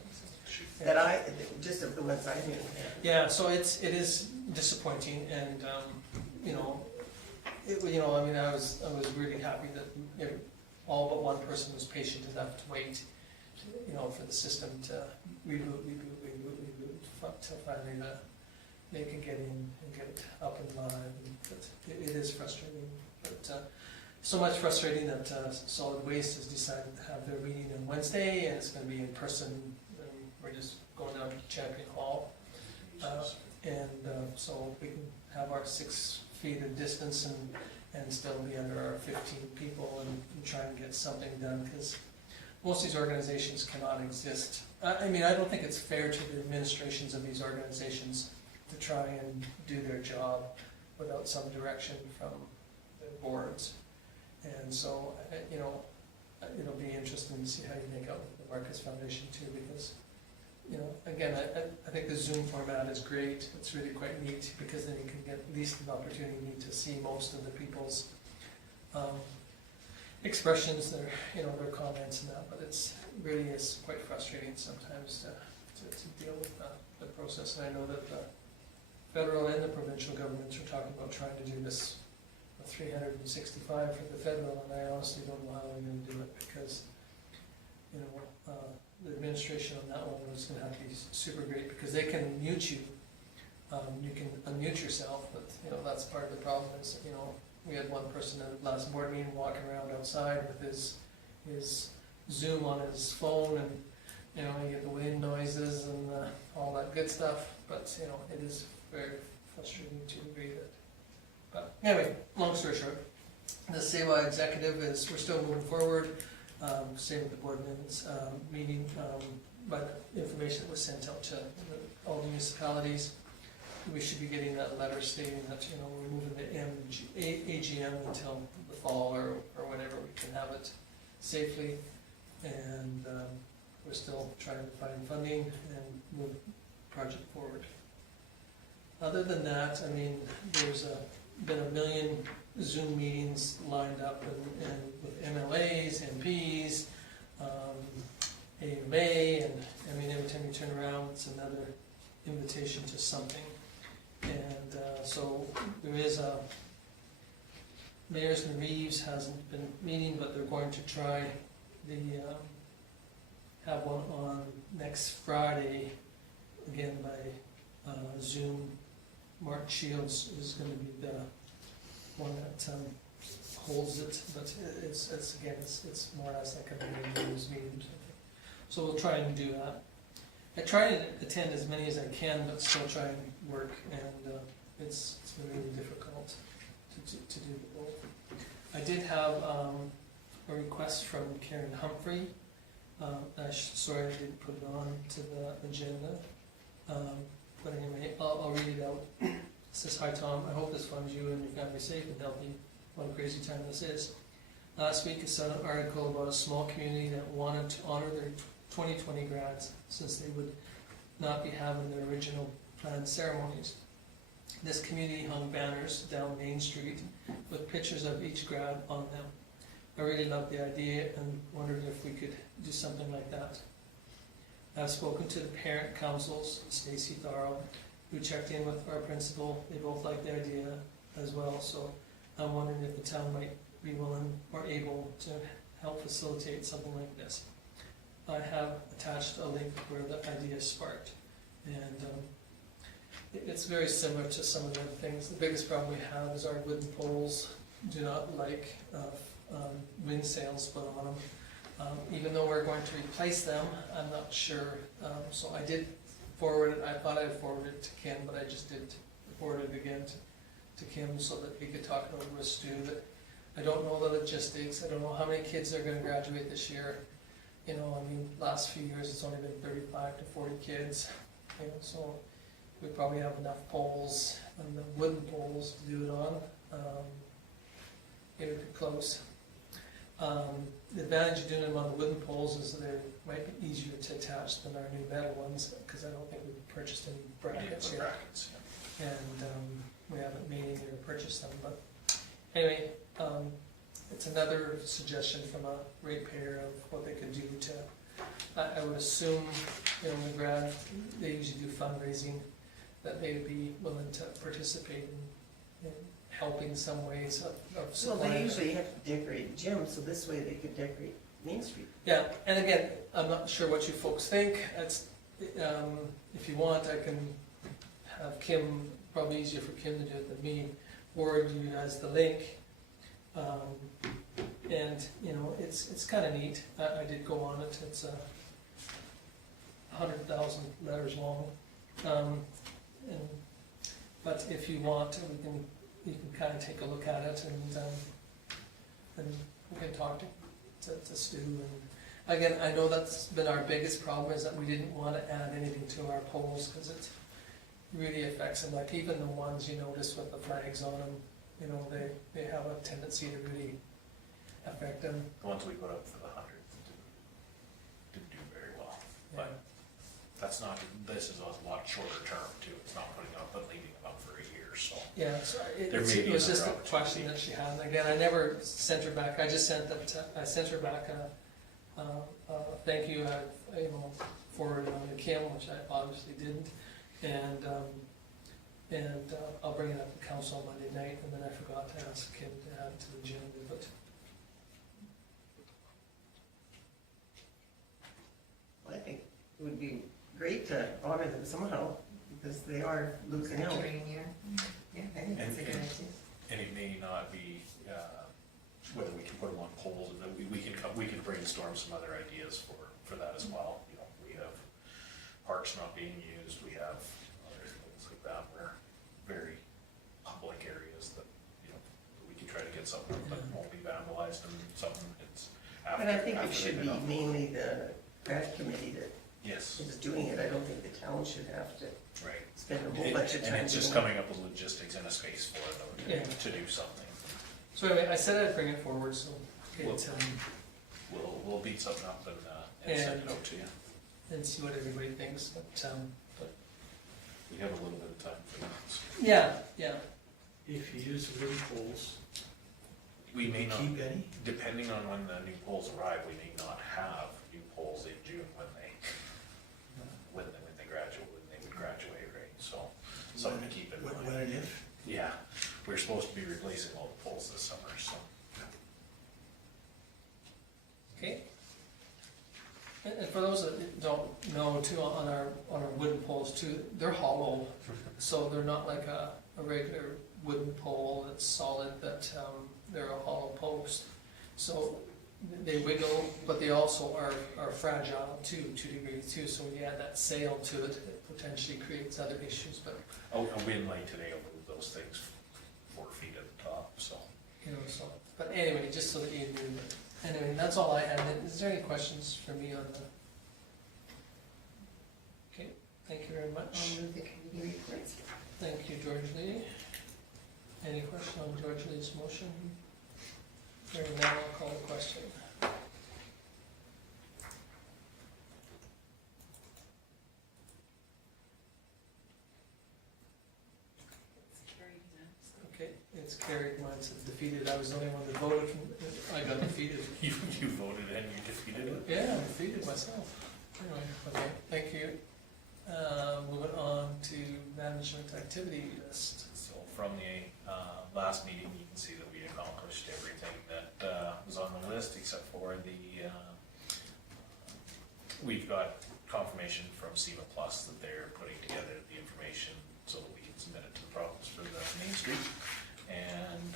She- that just of the ones I knew. yeah, so it is disappointing, and you know, I mean, I was really happy that all but one person was patient enough to wait, for the system to reboot, till finally they can get in and get it up and live. But it is frustrating, but so much frustrating that Solid Waste has decided to have their meeting on Wednesday, and it's going to be in person. And we're just going down to Champion Hall, and so we can have our 6 feet of distance and still be under our 15 people and try and get something done, because most of these organizations cannot exist. I mean, I don't think it's fair to the administrations of these organizations to try and do their job without some direction from the boards. And so, it'll be interesting to see how you make out with the Marcus Foundation too, because, again, I think the Zoom format is great. It's really quite neat, because then you can get at least an opportunity to see most of the people's expressions, their comments and that, but it's really is quite frustrating sometimes to deal with the process. And I know that the federal and the provincial governments are talking about trying to do this 365 for the federal, and I honestly don't know how they're going to do it, because the administration on that one was going to have to be super great, because they can mute you. You can unmute yourself, but that's part of the problem. Is we had one person at the last board meeting walking around outside with his Zoom on his phone, and you get the wind noises and all that good stuff. But it is very frustrating to a degree that. But anyway, long story short, the CAO executive we're still moving forward. Same with the board minutes meeting, but information that was sent out to all the municipalities. We should be getting that letter stating that we're moving the AGM until the fall or whenever we can have it safely, and we're still trying to find funding and move the project forward. Other than that, I mean, there's been a million Zoom meetings lined up and with MLAs, MPs, AMA, and I mean, every time you turn around, it's another invitation to something. And so there is Mayors and Reeves hasn't been meeting, but they're going to try have one on next Friday, again by Zoom. Mark Shields is going to be the one that holds it, but it's more or less like a news meeting. So we'll try and do that. I try to attend as many as I can, but still try and work, and it's been really difficult to do both. I did have a request from Karen Humphrey. Sorry I didn't put it on to the agenda. But anyway, I'll read it out. It says, "Hi Tom, I hope this finds you and your family safe and healthy. What a crazy time this is. Last week I saw an article about a small community that wanted to honor their 2020 grads since they would not be having their original planned ceremonies. This community hung banners down Main Street with pictures of each grad on them. I really loved the idea and wondered if we could do something like that. I've spoken to the parent councils, Stacy Tharo, who checked in with our principal. They both like the idea as well, so I'm wondering if the town might be willing or able to help facilitate something like this. I have attached a link where the idea sparked, and it's very similar to some of the other things. The biggest problem we have is our wooden poles do not like wind sails put on them. Even though we're going to replace them, I'm not sure. So I did forward it. I thought I'd forward it to Kim, but I just did forward it again to Kim so that we could talk it over with Stu. But I don't know the logistics. I don't know how many kids are going to graduate this year. You know, I mean, last few years it's only been 35 to 40 kids. You know, so we probably have enough poles and the wooden poles to do it on. Get it close. The advantage of doing them on the wooden poles is that they might be easier to attach than our new metal ones, because I don't think we've purchased any brackets yet. Brackets, yeah. And we haven't made any or purchased them, but anyway, it's another suggestion from a ratepayer of what they could do to, I would assume, you know, the grad, they usually do fundraising, that they would be willing to participate in helping some ways of Well, supplying. they usually have to decorate gyms, so this way they could decorate Main Street. Yeah, and again, I'm not sure what you folks think. It's, if you want, I can have Kim, probably easier for Kim to do it than me, forward you guys the link. And, you know, it's kind of neat. I did go on it. It's 100,000 letters long. But if you want, you can kind of take a look at it, and we can talk to Stu. And again, I know that's been our biggest problem, is that we didn't want to add anything to our poles, because it really affects them. Like even the ones you notice with the flags on them, you know, they have a tendency to really affect them. The ones we put up for the 100 didn't do very well. But that's not, this is a lot shorter term too. It's not putting up but leaving them up for a year, so. Yeah, so There may it be was just a another question that she had, and again, I never sent her back, I just sent that, I sent her back a thank you, I, you know, forwarded on to Kim, which I obviously didn't, and I'll bring it up to council on Monday night, and then I forgot to ask Kim to add it to the agenda, but. Well, I think it would be great to honor them somehow, because they are losing out. Yeah, I think that's a good idea. And it may not be, whether we can put them on poles, and then we can brainstorm some other ideas for that as well. You know, we have parks not being used, we have other things like that, where very public areas that, you know, we can try to get something that won't be vandalized and something that's after. But I think it after should they've be been up. mainly the grad committee that Yes, is doing it. I don't think the town should have to right. spend a whole bunch of time. And it's just doing it. coming up with logistics and a space for them Yeah. to do something. So anyway, I said I'd bring it forward, so We'll beat something up and send it out to you. and see what everybody thinks, but We have a little bit of time for that. So. Yeah. If you use the wooden poles, We may not, keep any? depending on when the new poles arrive, we may not have new poles in June when they would graduate, right? So, something to keep in mind. When and if? Yeah, we're supposed to be replacing all the poles this summer, so. Okay. And for those that don't know too, on our wooden poles too, they're hollow, so they're not like a regular wooden pole that's solid, that they're a hollow post. So they wiggle, but they also are fragile too, 2 degrees too, so when you add that sail to it, it potentially creates other issues, but, A wind light today will move those things 4 feet at the top, so. you know, so. But anyway, just so that you knew that. Anyway, that's all I had. Is there any questions for me on the? Okay, thank you very much. I'll move the committee reports. Thank you, George Lee. Any question on George Lee's motion? Hearing none, I'll call the question. Okay, it's carried, mine's defeated. I was the only one that voted, I got defeated. You voted and you defeated it? Yeah, I defeated myself. Anyway, okay, thank you. Moving on to management activity list. So from the last meeting, you can see that we accomplished everything that was on the list except for we've got confirmation from SEMA Plus that they're putting together the information so that we can submit it to the province for the Main Street. And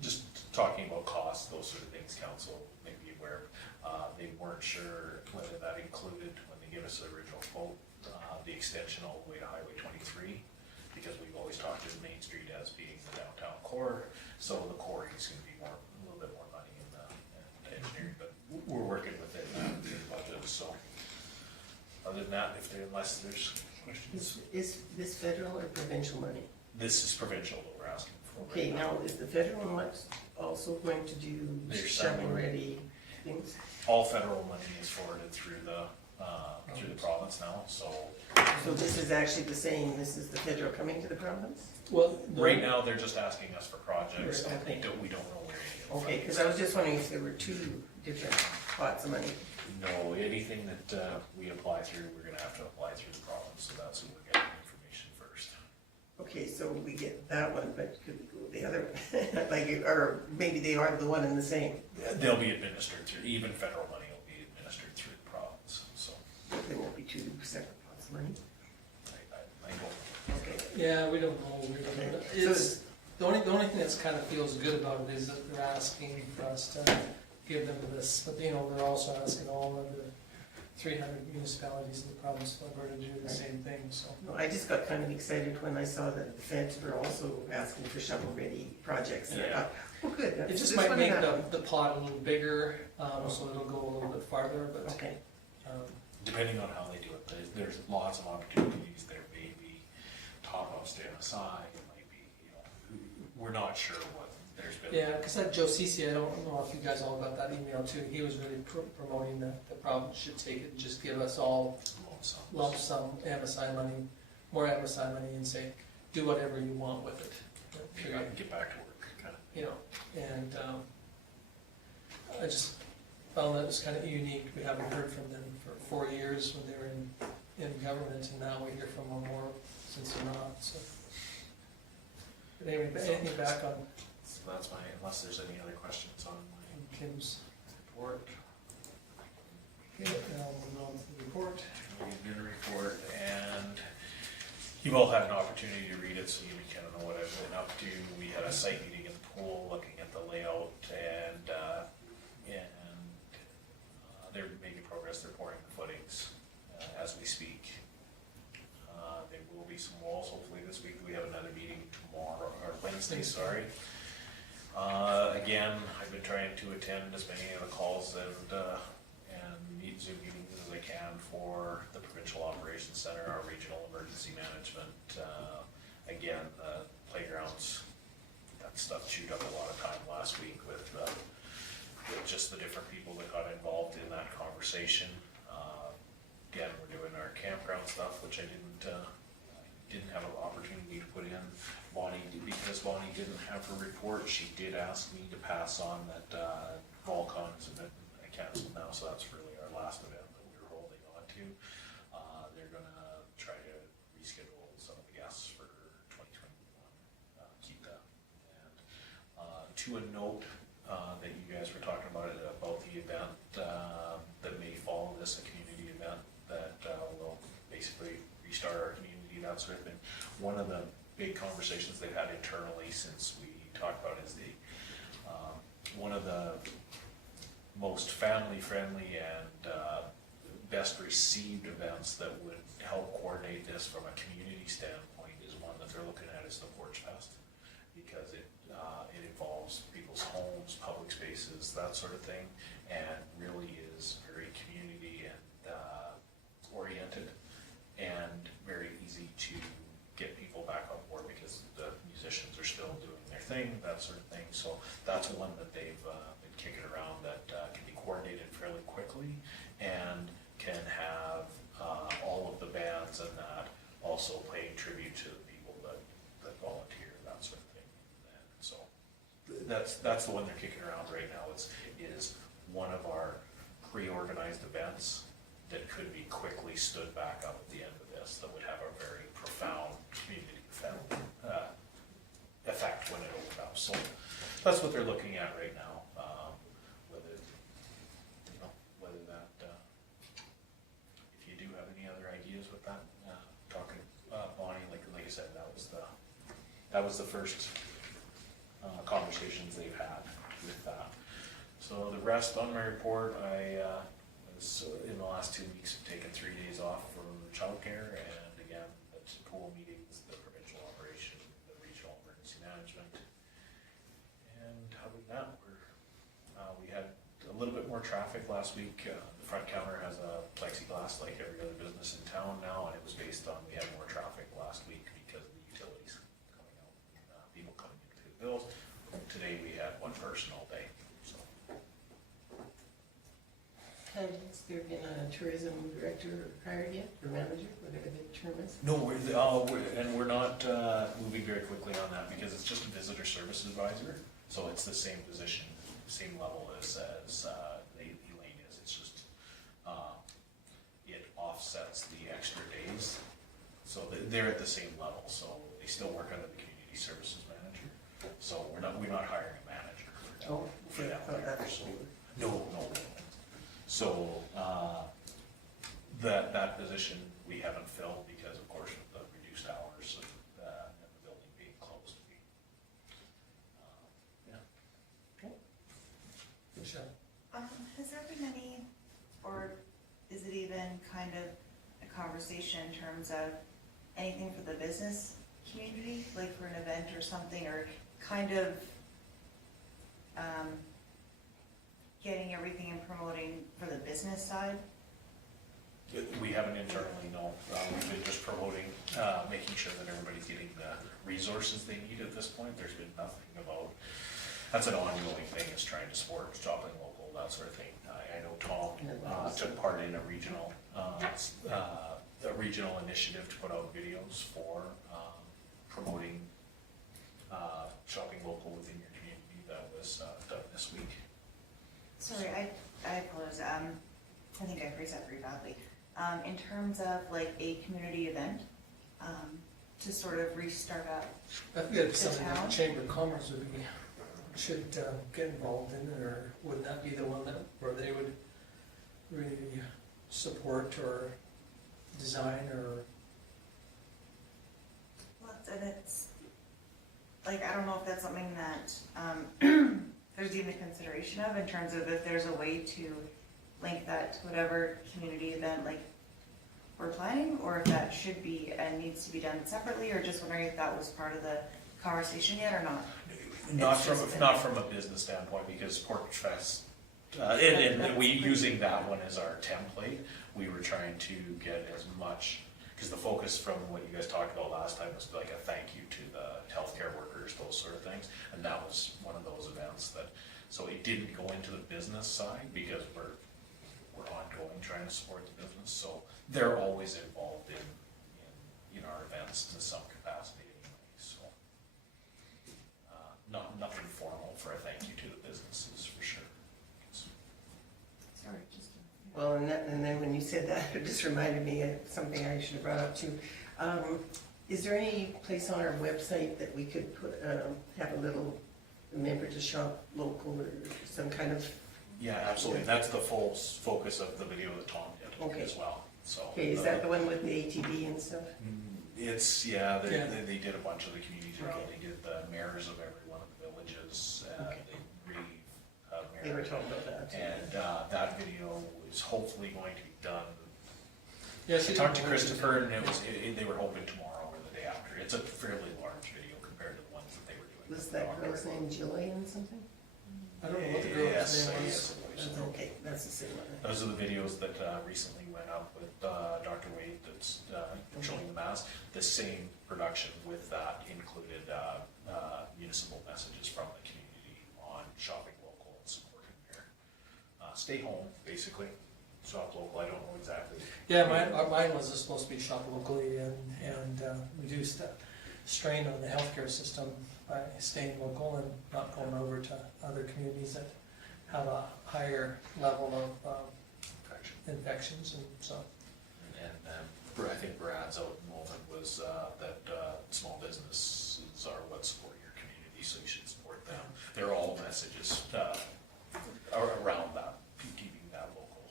just talking about costs, those sort of things, council may be aware. They weren't sure whether that included, when they give us the original quote, the extension all the way to Highway 23, because we've always talked of Main Street as being the downtown core, so the core is going to be a little bit more money in the engineering, but we're working with it in the budget, so. Other than that, unless there's questions. Is this federal or provincial money? This is provincial that we're asking for. Okay, right now, is the federal one also going to do They're shovel-ready things? All federal money is forwarded through the province now, so. So this is actually the same, this is the federal coming to the province? Well, Right now, they're just asking us for projects, Right, okay. we don't know where any of them. Okay, because I was just wondering if there were 2 different pots of money. No, anything that we apply through, we're gonna have to apply through the province, so that's who we're getting information first. Okay, so we get that one, but could we go with the other one? Like, or maybe they are the one and the same, They'll be administered through, even federal money will be administered through the province, so there won't be 2 separate pots of money. I hope. Okay. yeah, we don't know. It's, the only thing that's kind of feels good about it is that they're asking for us to give them this, but you know, they're also asking all of the 300 municipalities in the province of Alberta to do the same thing, so. No, I just got kind of excited when I saw that the feds were also asking for shovel-ready projects, and I Yeah. thought, oh, good. It that's just this might one make and that the pot a little bigger, so it'll go a little bit farther, but, one. Okay, Depending on how they do it, there's lots of opportunities, there may be top-ups to MSI, it might be, we're not sure what there's been. yeah, because that Joe Cece, I don't know if you guys all got that email too, he was really promoting that the province should take it and just give us all lump sum MSI money, more MSI money, and say, do whatever you want with it. Maybe I can get back to work, kind of. You know, and I just found that it was kind of unique. We haven't heard from them for 4 years when they were in government, and now we hear from them more since they're not, so. But anyway, anything back on So that's unless there's any other questions on my Kim's report. Okay, now moving on to the report. We did a report, and you've all had an opportunity to read it, so you kind of know what I've been up to. We had a site meeting in the pool, looking at the layout, and they're making progress. They're pouring the footings as we speak. There will be some walls hopefully this week. We have another meeting tomorrow, or Wednesday, sorry. Again, I've been trying to attend as many of the calls and meet Zoom meetings as I can for the Provincial Operations Center, our regional emergency management. Again, playgrounds, that stuff chewed up a lot of time last week with just the different people that got involved in that conversation. Again, we're doing our campground stuff, which I didn't Bonnie didn't have her report. She did ask me to pass on that Vulcan has been canceled now, so that's really our last event that we were holding on to. They're gonna try to reschedule some of the guests for 2021, keep that. And to a note that you guys were talking about the event that may follow this, a community event that will basically restart our community, that sort of thing. One of the big conversations they've had internally since we talked about is one of the most family-friendly and best received events that would help coordinate this from a community standpoint is one that they're looking at is the Porch Fest, because it involves people's homes, public spaces, that sort of thing, and really is very community and oriented and very easy to get people back on board because the musicians are still doing their thing, that sort of thing. So that's one that they've been kicking around that can be coordinated fairly quickly and can have all of the bands and that also paying tribute to the people that volunteer, that sort of thing. And so that's the one they're kicking around right now. Is one of our pre-organized events that could be quickly stood back up at the end of this that would have a very profound community effect when it opens up. So that's what they're looking at right now. Whether that, if you do have any other ideas with that, talking Bonnie, like I said, that was the first conversations they've had with that. So the rest on my report, I was in the last 2 weeks taken 3 days off for childcare, and again, that's pool meetings, the provincial operation, the regional emergency management. And other than that, we had a little bit more traffic last week. The front counter has a plexiglass like every other business in town now, and it was based on we had more traffic last week because of the utilities coming out, people coming in to pay the bills. Today we had one person all day. So. Has there been a tourism director hired yet, or manager, whatever the term is? No, we're not moving very quickly on that because it's just a visitor service advisor. So it's the same position, same level as Elaine is. It's just it offsets the extra days. So they're at the same level. So they still work under the community services manager. So we're not hiring a manager for that. No. So that position we haven't filled because, of course, with the reduced hours and the building being closed. Michelle? Has there been any, or is it even kind of a conversation in terms of anything for the business community, like for an event or something, or kind of getting everything and promoting for the business side? We haven't internally, no. We've been just promoting, making sure that everybody's getting the resources they need at this point. There's been nothing about, that's an ongoing thing, is trying to support shopping local, that sort of thing. I know Tom took part in a regional initiative to put out videos for promoting shopping local within your community. That was done this week. Sorry, I apologize. I think I phrased that pretty badly. In terms of like a community event, to sort of restart up I think that's the something that town? the Chamber of Commerce should get involved in, or would that be the one where they would really support or design or? Well, and it's, like, I don't know if that's something that there's even a consideration of in terms of if there's a way to link that to whatever community event like we're planning, or if that should be and needs to be done separately, or just wondering if that was part of the conversation yet or not. Not from a business standpoint, because Porch Fest, and we using that one as our template, we were trying to get as much, because the focus from what you guys talked about last time was like a thank you to the healthcare workers, those sort of things, and that was one of those events that, so it didn't go into the business side because we're ongoing trying to support the business, so they're always involved in our events to some capacity anyway, so. for a thank you to the businesses, for sure. Sorry, just. Well, and then when you said that, it just reminded me of something I should have brought up too. Is there any place on our website that we could put, have a little, remember to shop local or some kind of, Yeah, absolutely. That's the full focus of the video that Tom did Okay. as well, so. okay, is that the one with the ATV and stuff? It's, yeah, Yeah. they did a bunch of the communities around. Okay. They did the mayors of every one of the villages, Okay. they They were talking about that too. And that video is hopefully going to be done. Yes, I talked to Christopher, and they were hoping tomorrow or the day after. It's a fairly large video compared to the ones that they were doing. Was that girl's name Jillian something? I don't know what the girl's Yes, name yes, was. it was. Okay, that's the same one. Those are the videos that recently went up with Dr. Wade that's showing the mass. The same production with that included municipal messages from the community on shopping local and supporting their stay home, basically. Shop local, I don't know exactly. Yeah, mine was supposed to be shop locally and reduce the strain on the healthcare system by staying local and not going over to other communities that have a higher level of infections and so. And I think Brad's out moment was that small businesses are what support your community, so you should support them. They're all messages around that, keeping that local,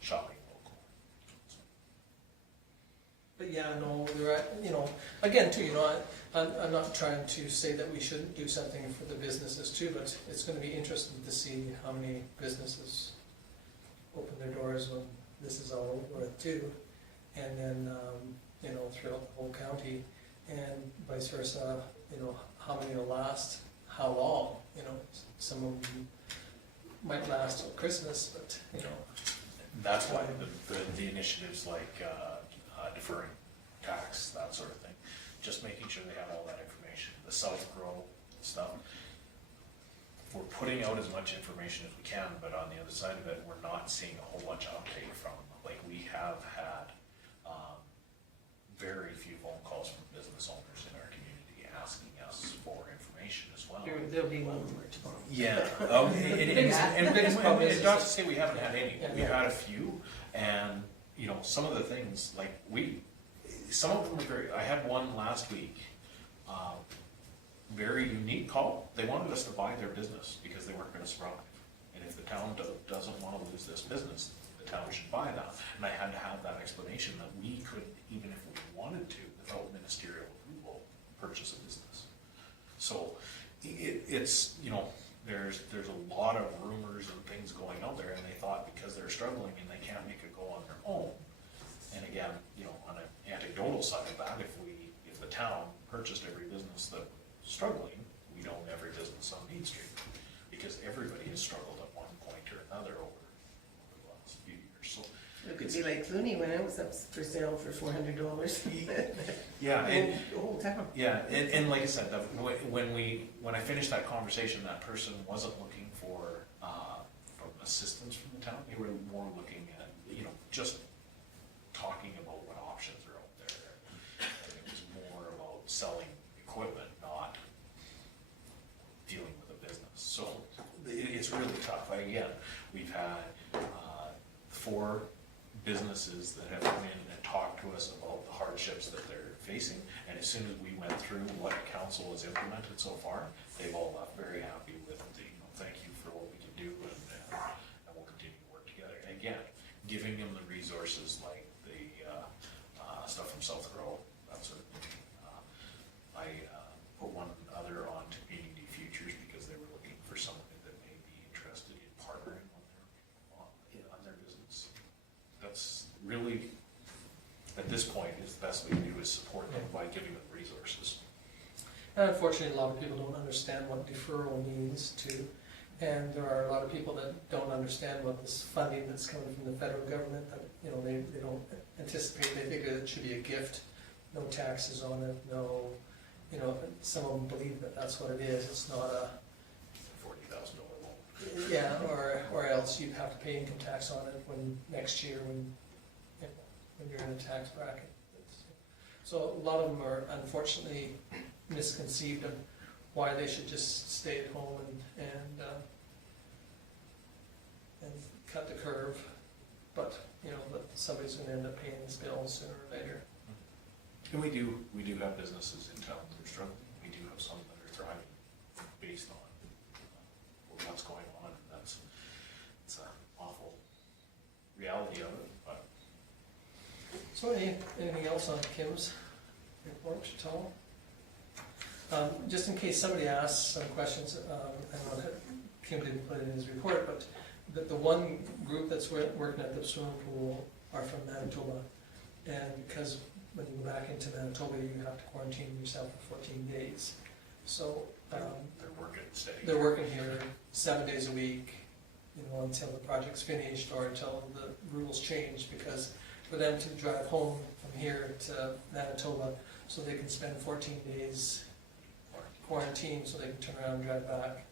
shopping local. But yeah, no, they're at, again too, I'm not trying to say that we shouldn't do something for the businesses too, but it's gonna be interesting to see how many businesses open their doors when this is all over with too. And then, throughout the whole county and vice versa, how many will last, how long, some of them might last till Christmas, but, That's why the initiatives like deferring tax, that sort of thing, just making sure they have all that information. The South Grow stuff, we're putting out as much information as we can, but on the other side of it, we're not seeing a whole bunch of uptake from them. Like, we have had very few phone calls from business owners in our community asking us for information as well. There'll be one more tomorrow. Yeah, and The biggest problem is- it's not to say we haven't had any, Yeah. we've had a few, and, some of the things, like, some of them were very, I had one last week, very unique call. They wanted us to buy their business because they weren't gonna survive. And if the town doesn't wanna lose this business, the town should buy that. And I had to have that explanation that we could, even if we wanted to, without ministerial approval, purchase a business. So it's, there's a lot of rumors and things going out there, and they thought because they're struggling and they can't make it go on their own. And again, on an anecdotal side of that, if the town purchased every business that was struggling, we'd own every business on Main Street, because everybody has struggled at one point or another over the last few years, so. It could be like Clooney when it was up for sale for $400. Yeah, and, The whole town. yeah, and like I said, when I finished that conversation, that person wasn't looking for assistance from the town. They were more looking at, just talking about what options are out there. And it was more about selling equipment, not dealing with a business. So it's really tough. Again, we've had 4 businesses that have come in and talked to us about the hardships that they're facing, and as soon as we went through what council has implemented so far, they've all left very happy with the, thank you for what we can do, and we'll continue to work together. And again, giving them the resources like the stuff from South Grow, that sort of thing. I put one other on to Community Futures because they were looking for someone that may be interested in partnering on their business. That's really, at this point, is the best we can do is support them by giving them resources. And unfortunately, a lot of people don't understand what deferral means too. And there are a lot of people that don't understand what this funding that's coming from the federal government, that, they don't anticipate, they think it should be a gift, no taxes on it, no, some of them believe that that's what it is, it's not a, $40,000 loan. yeah, or else you'd have to pay income tax on it next year when you're in a tax bracket. So a lot of them are unfortunately misconceived of why they should just stay at home and cut the curve. But, you know, that somebody's gonna end up paying this bill sooner or later. And we do have businesses in town that are struggling. We do have some that are thriving based on what's going on. It's an awful reality of it, but. So anything else on Kim's report, Tom? Just in case somebody asks some questions, I know that Kim didn't put it in his report, but the one group that's working at the swimming pool are from Manitoba. And because when you go back into Manitoba, you have to quarantine yourself for 14 days. So They're working steady. they're working here 7 days a week, you know, until the project's finished or until the rules change, because for them to drive home from here to Manitoba, so they can spend 14 days quarantine, so they can turn around and drive back,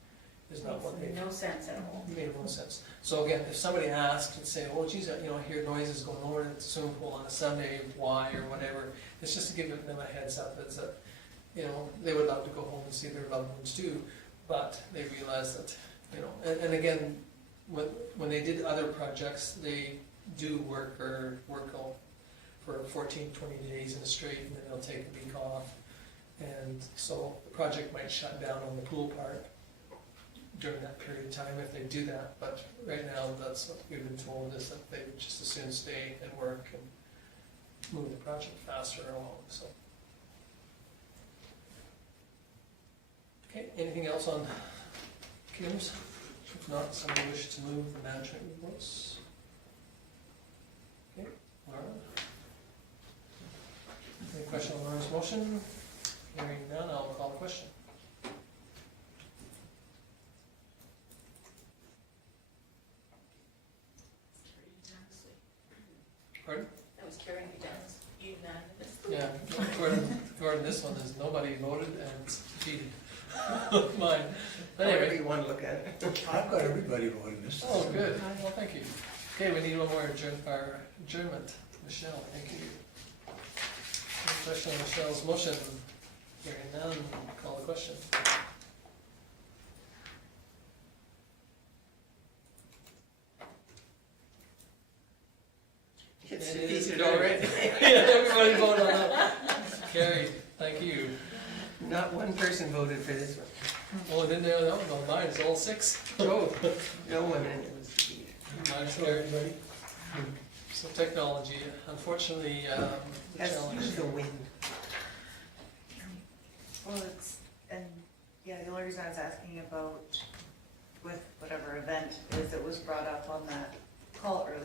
is not what they. Makes no sense at all. Made no sense. So again, if somebody asked and say, oh geez, you know, I hear noises going over at the swimming pool on a Sunday, why or whatever, it's just to give them a heads up, is that, you know, they would love to go home and see their loved ones too, but they realize that, you know, and again, when they did other projects, they do work out for 14, 20 days in a straight, and then they'll take a week off. And so the project might shut down on the pool part during that period of time if they do that, but right now, that's what we've been told, is that they would just as soon stay and work and move the project faster along, so. Okay, anything else on Kim's? If not, somebody wish to move the management reports? Okay, Laura? Any question on Laura's motion? Hearing none, I'll call the question. Pardon? That was carrying unanimously. Yeah, according to this one, there's nobody voted and it's defeated. Mine. But However anyway, you want to look at it. I've got everybody voting this. oh, good. Well, thank you. Okay, we need one more adjournment. Michelle, thank you. Any question on Michelle's motion? Hearing none, call the question. It's It is defeated carried. already. Yeah, everybody voted on that. Carried, thank you. Not one person voted for this one. Oh, then there, that one, mine, it's all 6. Oh, no one, and it was defeated. Mine's So carried. everybody, So technology, unfortunately, the Has challenge. the wind. Well, yeah, the only reason I was asking about with whatever event is it was brought up on that call earlier